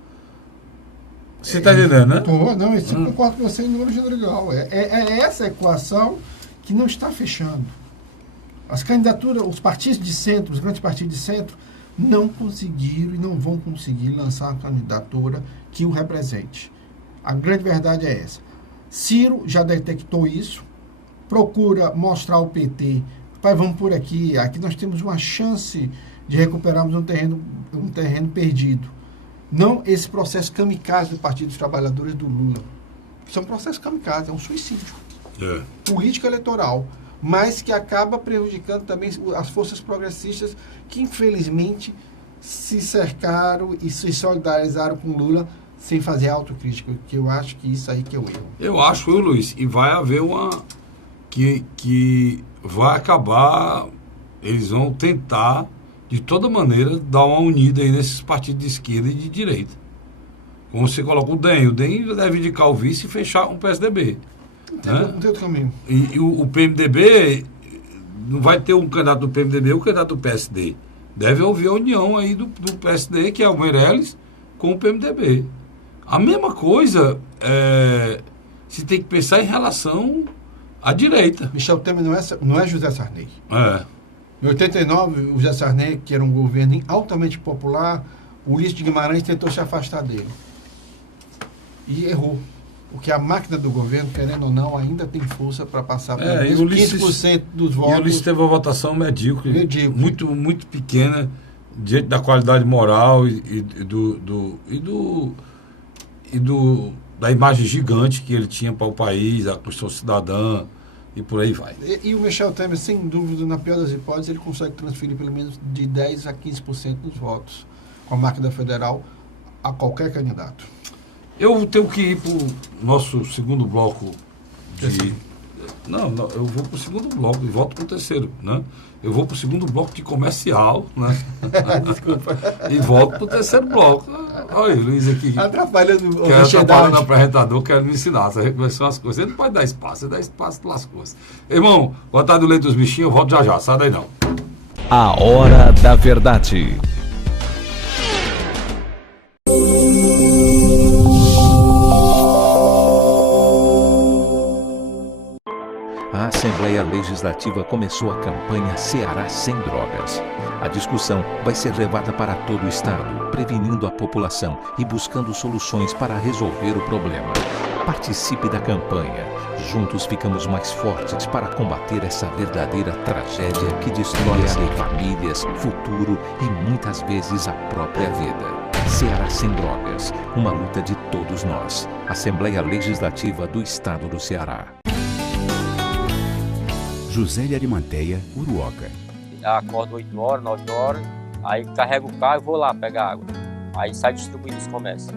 Você está entendendo, né? Não, eu concordo com você em número general. É essa equação que não está fechando. As candidaturas, os partidos de centro, os grandes partidos de centro, não conseguiram e não vão conseguir lançar uma candidatura que o represente. A grande verdade é essa. Ciro já detectou isso, procura mostrar ao PT, vamos por aqui nós temos uma chance de recuperarmos um terreno perdido. Não esse processo kamikaze do Partido dos Trabalhadores do Lula. Isso é um processo kamikaze, é um suicídio. Política eleitoral, mas que acaba prejudicando também as forças progressistas que, infelizmente, se cercaram e se solidarizaram com Lula sem fazer autocrítica, que eu acho que isso aí que é o erro. Eu acho, Luiz, e vai haver que vai acabar, eles vão tentar, de toda maneira, dar uma unida aí nesses partidos de esquerda e de direita. Como você coloca o DEM deve indicar o vice e fechar um PSDB. Não tem outro caminho. E o PMDB, não vai ter um candidato do PMDB e um candidato do PSD. Deve haver a união aí do PSD, que é o Meirelles, com o PMDB. A mesma coisa, se tem que pensar em relação à direita. Michel Temer não é José Sarney. Em 89, o José Sarney, que era um governo altamente popular, o Ulisses de Guimarães tentou se afastar dele. E errou. Porque a máquina do governo, querendo ou não, ainda tem força para passar por 15% dos votos. E o Ulisses teve uma votação medíocre. Muito, muito pequena, diante da qualidade moral da imagem gigante que ele tinha para o país, a Constituição Cidadã e por aí vai. E o Michel Temer, sem dúvida, na pior das hipóteses, ele consegue transferir pelo menos de 10% a 15% dos votos com a máquina federal a qualquer candidato. Eu tenho que ir para o nosso segundo bloco de... Não, eu vou para o segundo bloco e volto para o terceiro, né? Eu vou para o segundo bloco de comercial, né? Desculpa. E volto para o terceiro bloco. Olha aí, Luiz aqui. Atrapalhando o apresentador, quero me ensinar. Como são as coisas. Ele não pode dar espaço, você dá espaço pelas coisas. Irmão, boa tarde do Leite dos Bichinhos, eu volto já. Sai daí não. A Hora da Verdade. A Assembleia Legislativa começou a campanha Ceará Sem Drogas. A discussão vai ser levada para todo o estado, prevenindo a população e buscando soluções para resolver o problema. Participe da campanha. Juntos ficamos mais fortes para combater essa verdadeira tragédia que destrói famílias, futuro e muitas vezes a própria vida. Ceará Sem Drogas, uma luta de todos nós. Assembleia Legislativa do Estado do Ceará. José de Arimanteia, Uruoca. Acordo 8 horas, 9 horas, aí carrego o carro e vou lá pegar água. Aí sai distribuindo os comércios.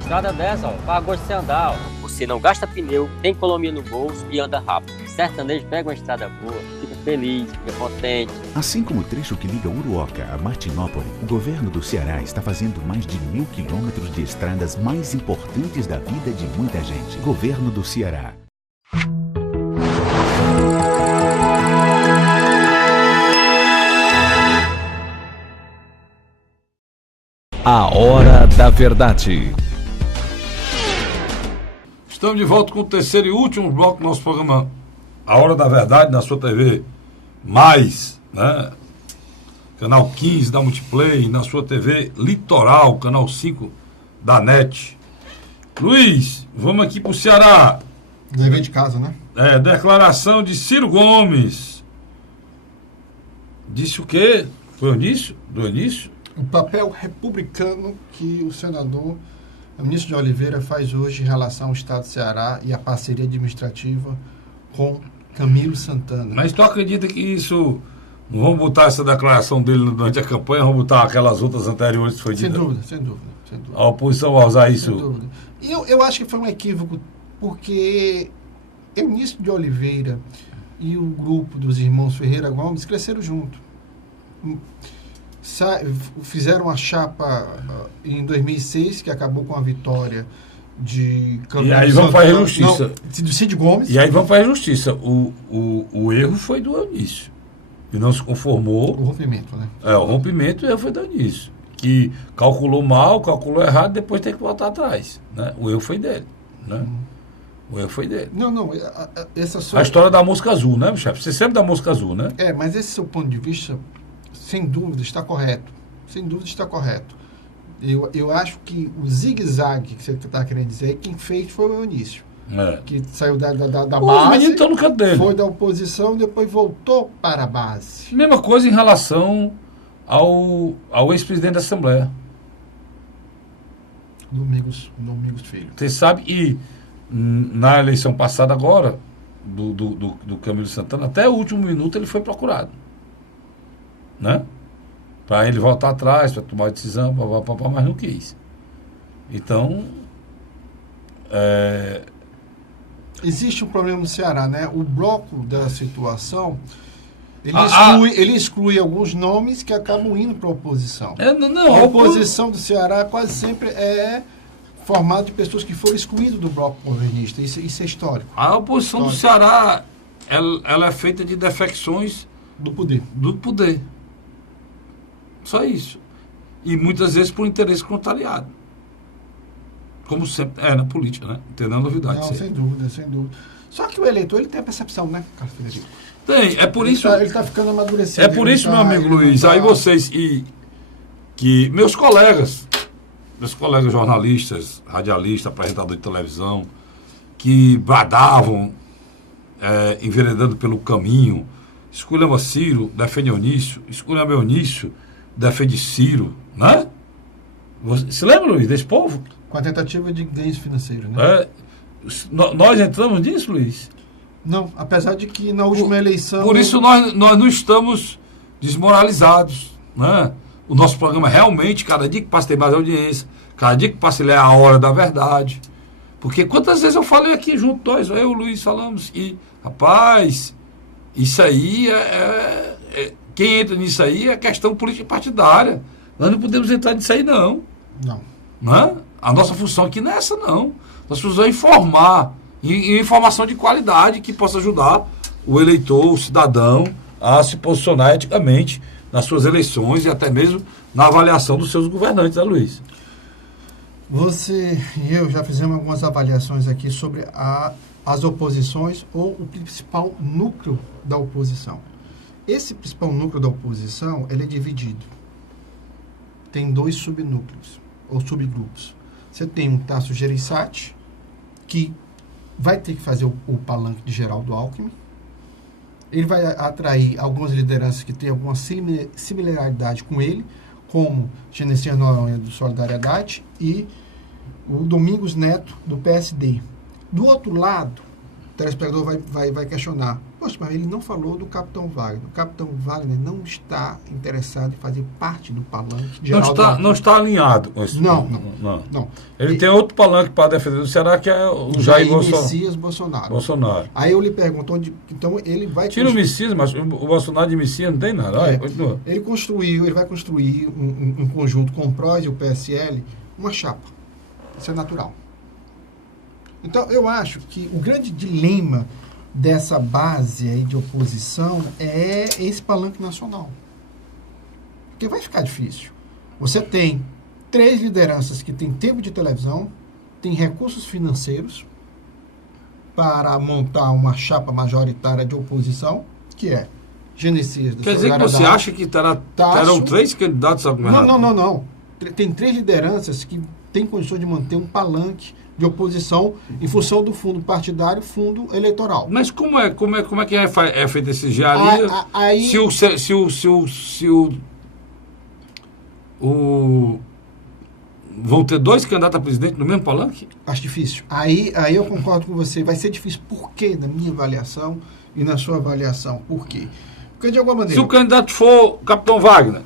Estrada dessa, para gosto de você andar. Você não gasta pneu, tem economia no bolso e anda rápido. Sertanejo pega uma estrada boa, fica feliz, fica contente. Assim como o trecho que liga Uruoca a Martinópole, o governo do Ceará está fazendo mais de 1.000 quilômetros de estradas mais importantes da vida de muita gente. Governo do Ceará. A Hora da Verdade. Estamos de volta com o terceiro e último bloco do nosso programa A Hora da Verdade, na sua TV Mais, né? Canal 15 da Multiplay, na sua TV Litoral, canal 5 da NET. Luiz, vamos aqui para o Ceará. Dever de casa, né? Declaração de Ciro Gomes. Disse o quê? Foi o início? Do início? O papel republicano que o ministro de Oliveira faz hoje em relação ao Estado do Ceará e a parceria administrativa com Camilo Santana. Mas tu acredita que isso... Não vamos botar essa declaração dele durante a campanha, vamos botar aquelas outras anteriores que foi dita? Sem dúvida. A oposição vai usar isso? Sem dúvida. E eu acho que foi um equívoco, porque o ministro de Oliveira e o grupo dos irmãos Ferreira Gomes cresceram junto. Fizeram a chapa em 2006, que acabou com a vitória de Camilo E aí vamos fazer justiça. Do Cid Gomes. E aí vamos fazer justiça. O erro foi do Eunício. E não se conformou. O rompimento, né? O rompimento e o erro foi do Eunício. Que calculou mal, calculou errado, depois tem que voltar atrás. Né? O erro foi dele. Né? O erro foi dele. Não, essa só... A história da mosca azul, né, chefe? Você sempre da mosca azul, né? Mas esse seu ponto de vista, sem dúvida, está correto. Sem dúvida está correto. Eu acho que o zigue-zague que você está querendo dizer, quem fez foi o Eunício. Que saiu da base, menino tá no canto dele. Foi da oposição, depois voltou para a base. Mesma coisa em relação ao ex-presidente da Assembleia. Domingos Filho. Você sabe, e na eleição passada agora, do Camilo Santana, até o último minuto ele foi procurado. Né? Para ele voltar atrás, para tomar a decisão, mas não quis. Então, existe um problema no Ceará, né? O bloco da situação, ele exclui alguns nomes que acabam indo para a oposição. A oposição do Ceará quase sempre é formada de pessoas que foram excluídas do bloco governista. Isso é histórico. A oposição do Ceará, ela é feita de defecções do poder. Só isso. E muitas vezes por interesse contrariado. Como sempre é na política, né? Não tem nada novidade. Não, sem dúvida. Só que o eleitor, ele tem a percepção, né, Carlos Frederico? Tem, é por isso... Ele está ficando amadurecido. É por isso, meu amigo Luiz, aí vocês que meus colegas jornalistas, radialistas, apresentadores de televisão, que bradavam, enveredando pelo caminho, escolhemos Ciro, defende Eunício, escolhemos Eunício, defende Ciro, né? Você se lembra, Luiz, desse povo? Com a tentativa de ganhos financeiros, né? Nós entramos nisso, Luiz? Não, apesar de que na última eleição... Por isso nós não estamos desmoralizados, né? O nosso programa realmente, cada dia que passa tem mais audiência, cada dia que passa ele é a hora da verdade. Porque quantas vezes eu falei aqui junto, eu e o Luiz falamos, e, rapaz, isso aí quem entra nisso aí é questão política partidária. Nós não podemos entrar nisso aí, não. Não. Né? A nossa função aqui não é essa, não. Nossa função é informar, e informação de qualidade que possa ajudar o eleitor, o cidadão, a se posicionar eticamente nas suas eleições e até mesmo na avaliação dos seus governantes, né, Luiz? Você e eu já fizemos algumas avaliações aqui sobre as oposições ou o principal núcleo da oposição. Esse principal núcleo da oposição, ele é dividido. Tem 2 subnúcleos, ou subgrupos. Você tem um Tasso Gereissati, que vai ter que fazer o palanque de Geraldo Alckmin. Ele vai atrair algumas lideranças que têm alguma similaridade com ele, como Genesias Noronha, do Solidariedade, e o Domingos Neto, do PSD. Do outro lado, o telespectador vai questionar, poxa, mas ele não falou do Capitão Wagner. O Capitão Wagner não está interessado em fazer parte do palanque de Geraldo Alckmin. Não está alinhado com esse Não. Ele tem outro palanque para defender do Ceará, que é o Jair Messias Bolsonaro. Aí eu lhe pergunto, então ele vai... Tira o Messias, mas o Bolsonaro de Messias não tem nada. Continua. Ele vai construir um conjunto com o PROS e o PSL, uma chapa. Isso é natural. Então, eu acho que o grande dilema dessa base aí de oposição é esse palanque nacional. Porque vai ficar difícil. Você tem 3 lideranças que têm tempo de televisão, têm recursos financeiros para montar uma chapa majoritária de oposição, que é Genesias da Solidariedade. Quer dizer que você acha que terão 3 candidatos a governador? Não. Tem 3 lideranças que têm condições de manter um palanque de oposição em função do fundo partidário, fundo eleitoral. Mas como é que é feito esse engenharia? Se o Vão ter 2 candidatos a presidente no mesmo palanque? Acho difícil. Aí eu concordo com você. Vai ser difícil. Por quê? Na minha avaliação e na sua avaliação. Por quê? Porque, de alguma maneira... Se o candidato for o Capitão Wagner,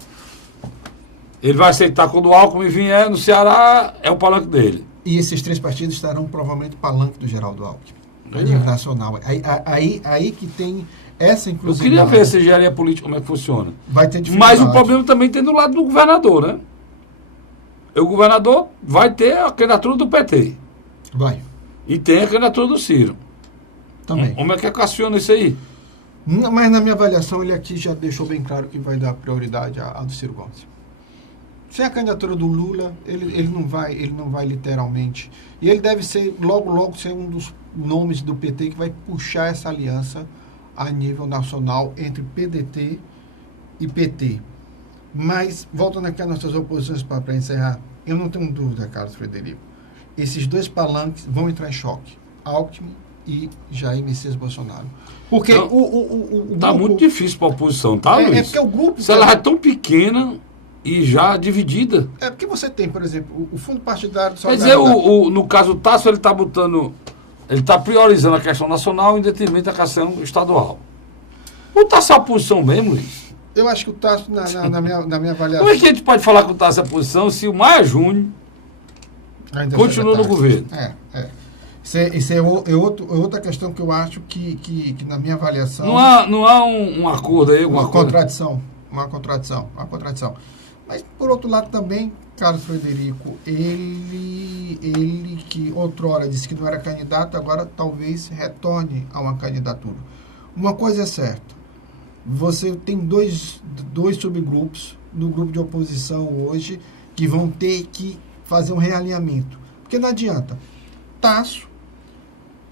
ele vai aceitar quando o Alckmin vier no Ceará, é o palanque dele. E esses 3 partidos estarão provavelmente palanque do Geraldo Alckmin. A nível nacional. Aí que tem essa inclusividade. Eu queria ver essa engenharia política, como é que funciona. Vai ter dificuldade. Mas o problema também tem do lado do governador, né? O governador vai ter a candidatura do PT. Vai. E tem a candidatura do Ciro. Também. Como é que equaciona isso aí? Mas na minha avaliação, ele aqui já deixou bem claro que vai dar prioridade à do Ciro Gomes. Sem a candidatura do Lula, ele não vai literalmente. E ele deve ser, logo ser um dos nomes do PT que vai puxar essa aliança a nível nacional entre PDT e PT. Mas, voltando aqui às nossas oposições para encerrar, eu não tenho dúvida, Carlos Frederico, esses 2 palanques vão entrar em choque. Alckmin e Jair Messias Bolsonaro. Porque não, o tá grupo, muito difícil para a oposição, tá, Luiz? É porque o grupo... Se ela é tão pequena e já dividida. É porque você tem, por exemplo, o fundo partidário... Quer dizer, no caso do Tasso, ele está botando... Ele está priorizando a questão nacional em detrimento da questão estadual. O Tasso é a posição mesmo, Luiz? Eu acho que o Tasso, na minha avaliação... Como é que a gente pode falar que o Tasso é a posição se o Maia Júnior continua no governo? Isso é outra questão que eu acho que na minha avaliação... Não há um acordo aí? Uma contradição. Mas, por outro lado, também, Carlos Frederico, ele que outrora disse que não era candidato, agora talvez retorne a uma candidatura. Uma coisa é certa, você tem dois subgrupos no grupo de oposição hoje que vão ter que fazer um realinhamento. Porque não adianta. Tasso,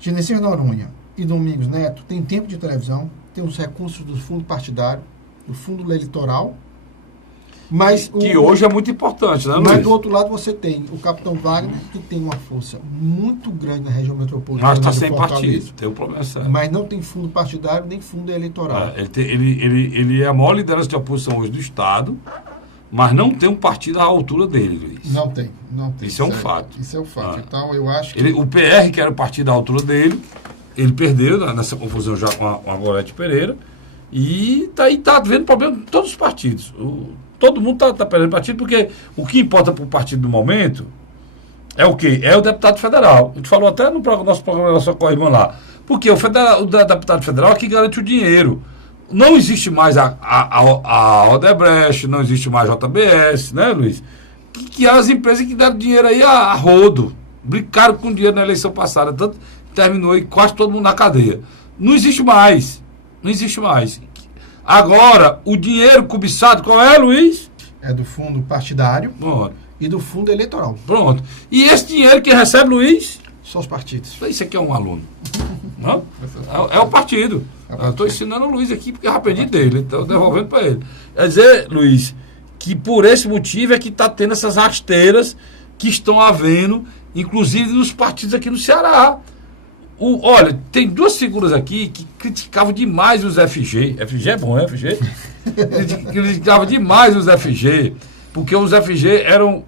Genesias Noronha e Domingos Neto têm tempo de televisão, tem os recursos do fundo partidário, do fundo eleitoral, mas que hoje é muito importante, né, Luiz? Mas do outro lado você tem o Capitão Wagner, que tem uma força muito grande na região metropolitana. Mas está sem partido, tem um problema sério. Mas não tem fundo partidário nem fundo eleitoral. Ele é a maior liderança de oposição hoje do Estado, mas não tem um partido à altura dele, Luiz. Não tem. Isso é um fato. Isso é um fato. Então, eu acho que... O PR, que era o partido à altura dele, ele perdeu nessa confusão já com a Gorete Pereira, e está havendo problema em todos os partidos. Todo mundo está perdendo partido, porque o que importa para o partido no momento é o quê? É o deputado federal. A gente falou até no nosso programa da sua co-irmã lá. Porque o deputado federal é que garante o dinheiro. Não existe mais a Odebrecht, não existe mais a JBS, né, Luiz? Que as empresas que deram dinheiro aí a rodo. Brincaram com dinheiro na eleição passada. Tanto terminou aí quase todo mundo na cadeia. Não existe mais. Agora, o dinheiro cobiçado, qual é, Luiz? É do fundo partidário. Pronto. E do fundo eleitoral. Pronto. E esse dinheiro que recebe, Luiz? Só os partidos. Isso aqui é um aluno. Não? É o partido. Eu estou ensinando o Luiz aqui porque eu aprendi dele. Estou devolvendo para ele. Quer dizer, Luiz, que por esse motivo é que está tendo essas rasteiras que estão havendo, inclusive nos partidos aqui no Ceará. Olha, tem 2 figuras aqui que criticavam demais os FG. FG é bom, né? FG? Criticavam demais os FG, porque os FG eram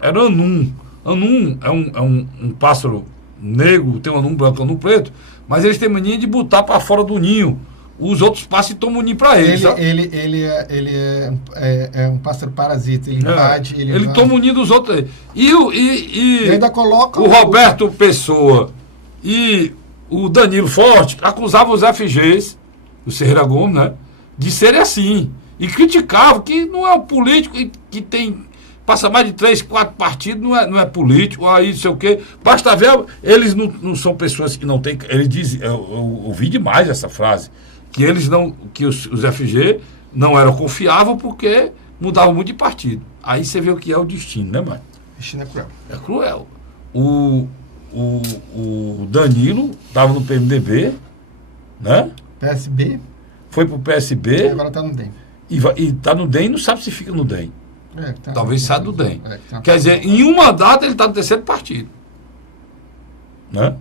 anum. Anum é um pássaro negro, tem um anum branco, anum preto, mas eles têm mania de botar para fora do ninho os outros pássaros e tomam o ninho para eles. Ele é um pássaro parasita, ele invade. Ele toma o ninho dos outros. E ainda coloca o Roberto Pessoa e o Danilo Forte acusavam os FGs, o Ferreira Gomes, né, de serem assim. E criticavam que não é um político que passa mais de 3, 4 partidos, não é político, aí não sei o quê. Basta ver, eles não são pessoas que não têm. Ele diz, eu ouvi demais essa frase, que os FG não eram confiáveis porque mudavam muito de partido. Aí você vê o que é o destino, né, mãe? O destino é cruel. É cruel. O Danilo estava no PMDB, né? PSB. Foi pro PSB. E agora está no DEM. E está no DEM e não sabe se fica no DEM. Talvez saia do DEM. Tá. Quer dizer, em um mandato ele está no 3º partido. Né?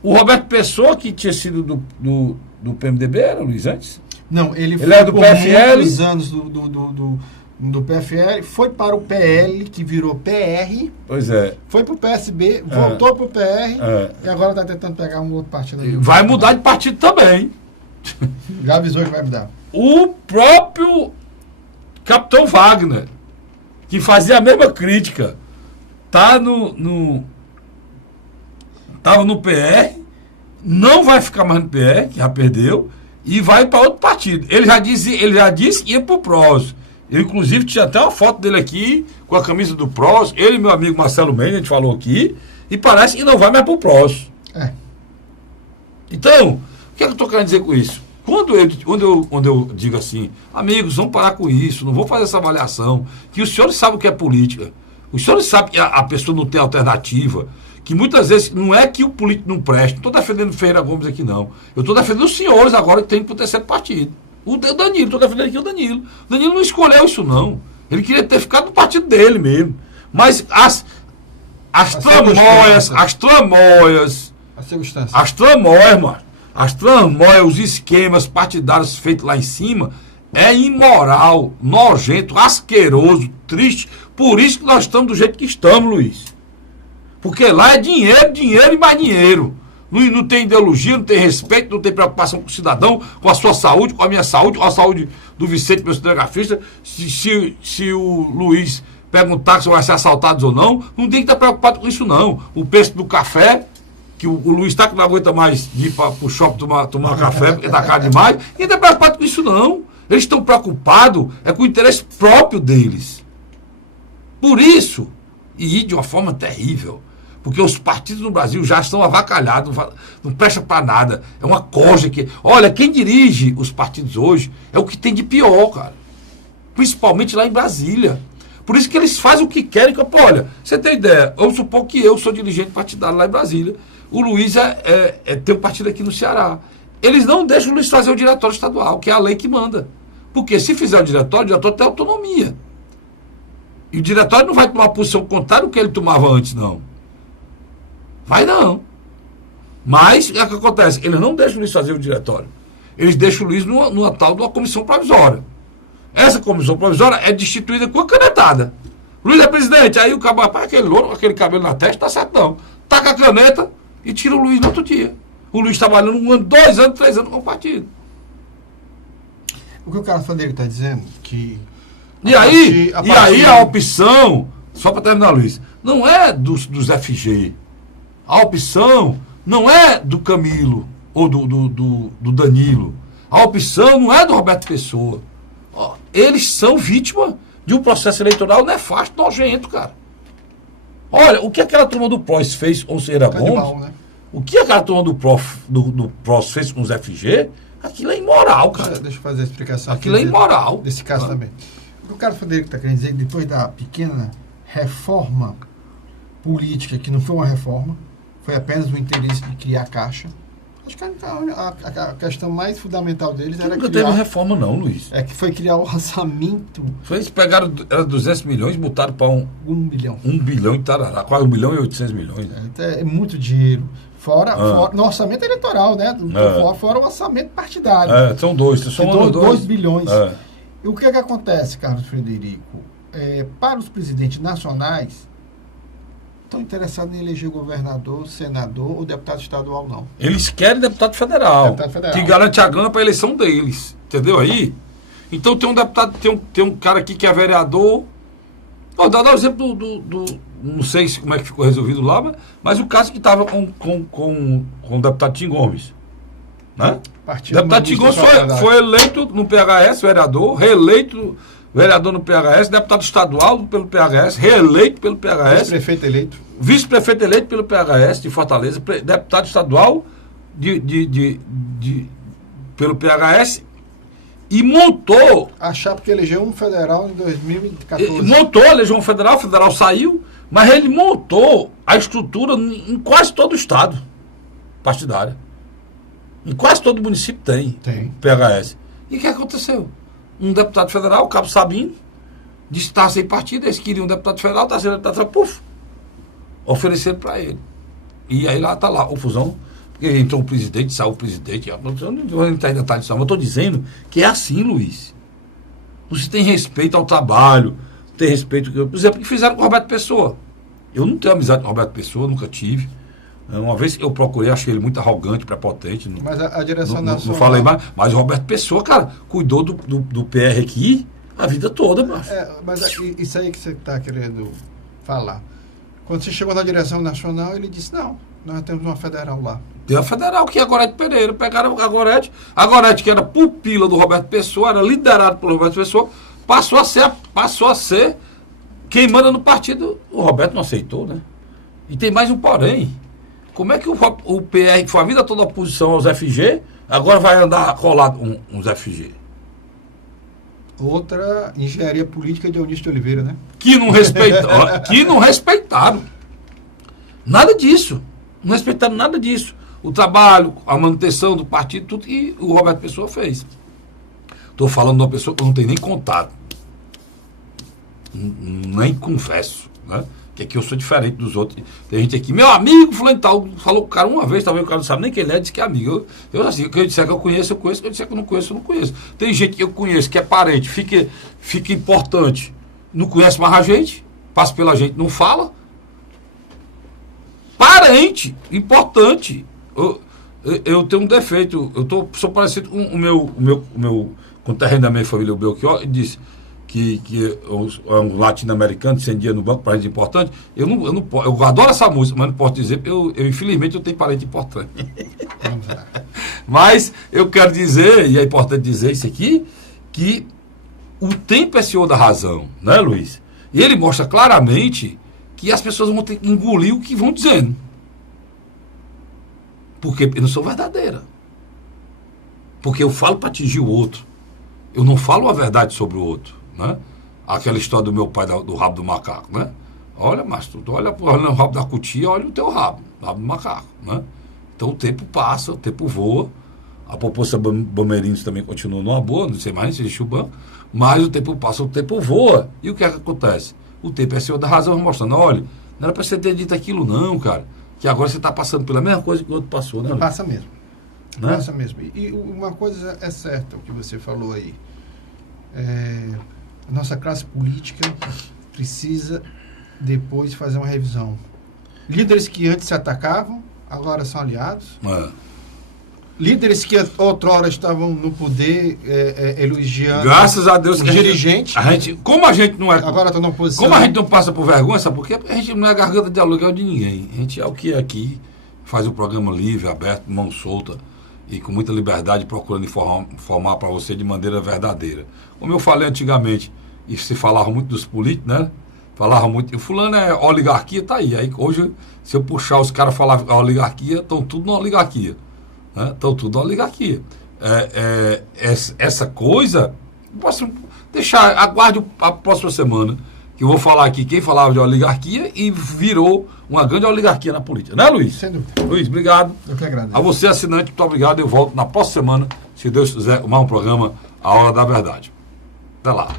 O Roberto Pessoa, que tinha sido do PMDB, era, Luiz, antes? Não, ele era do PFL. Muitos anos do PFL, foi para o PL, que virou PR, Pois é. foi para o PSB, voltou para o PR, e agora está tentando pegar um outro partido. Vai mudar de partido também. Já avisou que vai mudar. O próprio Capitão Wagner, que fazia a mesma crítica, estava no PR, não vai ficar mais no PR, que já perdeu, e vai para outro partido. Ele já disse que ia para o PROS. Eu, inclusive, tinha até uma foto dele aqui, com a camisa do PROS, ele e meu amigo Marcelo Mendes, a gente falou aqui, e parece que não vai mais para o PROS. Então, o que é que eu estou querendo dizer com isso? Quando eu digo assim, amigos, vamos parar com isso, não vou fazer essa avaliação, que os senhores sabem o que é política, os senhores sabem que a pessoa não tem alternativa, que muitas vezes não é que o político não presta, não estou defendendo Ferreira Gomes aqui não, eu estou defendendo os senhores agora que tem para o terceiro partido. O Danilo, estou defendendo aqui o Danilo. O Danilo não escolheu isso não, ele queria ter ficado no partido dele mesmo, mas as tramóias, mano, as tramóias, os esquemas partidários feitos lá em cima, é imoral, nojento, asqueroso, triste. Por isso que nós estamos do jeito que estamos, Luiz. Porque lá é dinheiro, dinheiro e mais dinheiro. Não tem ideologia, não tem respeito, não tem preocupação com o cidadão, com a sua saúde, com a minha saúde, com a saúde do Vicente, meu cinegrafista. Se o Luiz pega um táxi, vai ser assaltado ou não, não tem que estar preocupado com isso não. O preço do café, que o Luiz está que não aguenta mais de ir para o shopping tomar café, porque está caro demais. Ninguém está preocupado com isso, não. Eles estão preocupados com o interesse próprio deles. Por isso, e de uma forma terrível, porque os partidos no Brasil já estão avacalhados, não presta para nada. É uma coja que... Olha, quem dirige os partidos hoje é o que tem de pior, cara. Principalmente lá em Brasília. Por isso que eles fazem o que querem. Olha, você tem ideia, vamos supor que eu sou dirigente partidário lá em Brasília. O Luiz tem um partido aqui no Ceará. Eles não deixam o Luiz fazer o diretório estadual, que é a lei que manda. Porque se fizer o diretório tem autonomia. E o diretório não vai tomar posição contrária do que ele tomava antes, não. Vai não. Mas, o que acontece? Eles não deixam o Luiz fazer o diretório. Eles deixam o Luiz numa tal de uma comissão provisória. Essa comissão provisória é destituída com a canetada. Luiz é presidente, aí o cabelo, aquele louro, aquele cabelo na testa, tá certo não. Taca a caneta e tira o Luiz no outro dia. O Luiz trabalhando 1 ano, 2 anos, 3 anos com o partido. O que o cara Frederico está dizendo, que... E aí a opção, só para terminar, Luiz, não é dos FG. A opção não é do Camilo ou do Danilo. A opção não é do Roberto Pessoa. Eles são vítima de um processo eleitoral nefasto, nojento, cara. Olha, o que aquela turma do PROS fez com o Ferreira Gomes, né? O que aquela turma do PROS fez com os FG, aquilo é imoral, cara. Deixa eu fazer a explicação. Aquilo é imoral. Desse caso também. O que o cara Frederico está querendo dizer, que depois da pequena reforma política, que não foi uma reforma, foi apenas o interesse de criar caixa. Acho que a questão mais fundamental deles era nunca teve reforma não, Luiz. É que foi criar o orçamento. Eles pegaram, era 200 milhões e botaram para 1 bilhão. 1 bilhão e tarará, quase 1 bilhão e 800 milhões. Né? É muito dinheiro. Fora, no orçamento eleitoral, né? Fora o orçamento partidário. São dois. São 2 bilhões. E o que acontece, Carlos Frederico? Para os presidentes nacionais, estão interessados em eleger governador, senador ou deputado estadual, não. Eles querem deputado federal. Que garante a grana para a eleição deles. Entendeu aí? Então tem um deputado, tem um cara aqui que é vereador. Vou dar o exemplo do não sei como é que ficou resolvido lá, mas o caso que estava com o deputado Tim Gomes. Né? O deputado Tim Gomes foi eleito no PHS, vereador, reeleito vereador no PHS, deputado estadual pelo PHS, reeleito pelo PHS. Vice-prefeito eleito. Vice-prefeito eleito pelo PHS de Fortaleza, deputado estadual pelo PHS e montou... Achar porque elegeu um federal em 2014. Elegeu um federal, o federal saiu, mas ele montou a estrutura em quase todo o estado partidário. Em quase todo município tem PHS. E o que aconteceu? Um deputado federal, o Cabo Sabino, disse que estava sem partido, eles queriam um deputado federal, está sendo deputado federal, ofereceram para ele. E aí lá está lá, confusão, porque entrou o presidente, saiu o presidente, eu não vou entrar em detalhes, mas eu estou dizendo que é assim, Luiz. não se tem respeito ao trabalho, tem respeito, por exemplo, que fizeram com o Roberto Pessoa. Eu não tenho amizade com o Roberto Pessoa, nunca tive. Uma vez eu procurei, achei ele muito arrogante, prepotente. Mas a direção nacional... Não falei mais, mas o Roberto Pessoa, cara, cuidou do PR aqui a vida toda, mas... Mas isso aí que você está querendo falar. Quando você chegou na direção nacional, ele disse, não, nós temos uma federal lá. Tem a federal, que é a Gorete Pereira. Pegaram a Gorete, que era pupila do Roberto Pessoa, era liderado pelo Roberto Pessoa, passou a ser quem manda no partido. O Roberto não aceitou, né? E tem mais um porém. Como é que o PR, que foi a vida toda oposição aos FG, agora vai andar colado uns FG? Outra engenharia política de Eunício de Oliveira, né? Que não respeitaram. Nada disso. Não respeitaram nada disso. O trabalho, a manutenção do partido, tudo que o Roberto Pessoa fez. Estou falando de uma pessoa que eu não tenho nem contato. Nem confesso, né? Que aqui eu sou diferente dos outros. Tem gente aqui, meu amigo, fulano e tal, falou com o cara uma vez, talvez o cara não sabe nem quem ele é, disse que é amigo. Eu assim, que eu disser que eu conheço, eu conheço, que eu disser que eu não conheço, eu não conheço. Tem gente que eu conheço, que é parente, fica importante, não conhece mais a gente, passa pela gente, não fala. Parente, importante. Eu tenho um defeito, sou parecido com o meu conterrâneo da minha família, o Belchior, e disse que um latino-americano sem dinheiro no banco, para gente importante. Eu adoro essa música, mas não posso dizer, infelizmente eu tenho parente importante. Mas eu quero dizer, e é importante dizer isso aqui, que o tempo é senhor da razão, né, Luiz? E ele mostra claramente que as pessoas vão ter que engolir o que vão dizendo. Porque eu não sou verdadeira. Porque eu falo para atingir o outro. Eu não falo a verdade sobre o outro, né? Aquela história do meu pai do rabo do macaco, né? Olha, mas tu olha no rabo da cutia, olha o teu rabo do macaco, né? Então o tempo passa, o tempo voa. A população Bameirinhos também continua numa boa, não sei mais se existe o banco, mas o tempo passa, o tempo voa. E o que é que acontece? O tempo é senhor da razão, mostrando, olha, não era para você ter dito aquilo não, cara, que agora você está passando pela mesma coisa que o outro passou, né? Passa mesmo. Né? Passa mesmo. E uma coisa é certa, o que você falou aí. A nossa classe política precisa depois fazer uma revisão. Líderes que antes se atacavam, agora são aliados. Líderes que outrora estavam no poder elogiando. Graças a Deus que dirigente. Como a gente não é. Agora está na oposição. Como a gente não passa por vergonha, sabe por quê? Porque a gente não é garganta de aluguel de ninguém. A gente é o que é aqui, faz o programa livre, aberto, mão solta e com muita liberdade, procurando informar para você de maneira verdadeira. Como eu falei antigamente, e se falava muito dos políticos, né? Falava muito, fulano é oligarquia, tá aí. Aí hoje, se eu puxar os caras falar oligarquia, estão tudo na oligarquia. Estão tudo na oligarquia. Essa coisa, posso deixar, aguarde a próxima semana, que eu vou falar aqui quem falava de oligarquia e virou uma grande oligarquia na política. Né, Luiz? Sem dúvida. Luiz, obrigado. Eu que agradeço. A você, assinante, muito obrigado. Eu volto na próxima semana, se Deus quiser, mais um programa, A Hora da Verdade. Até lá.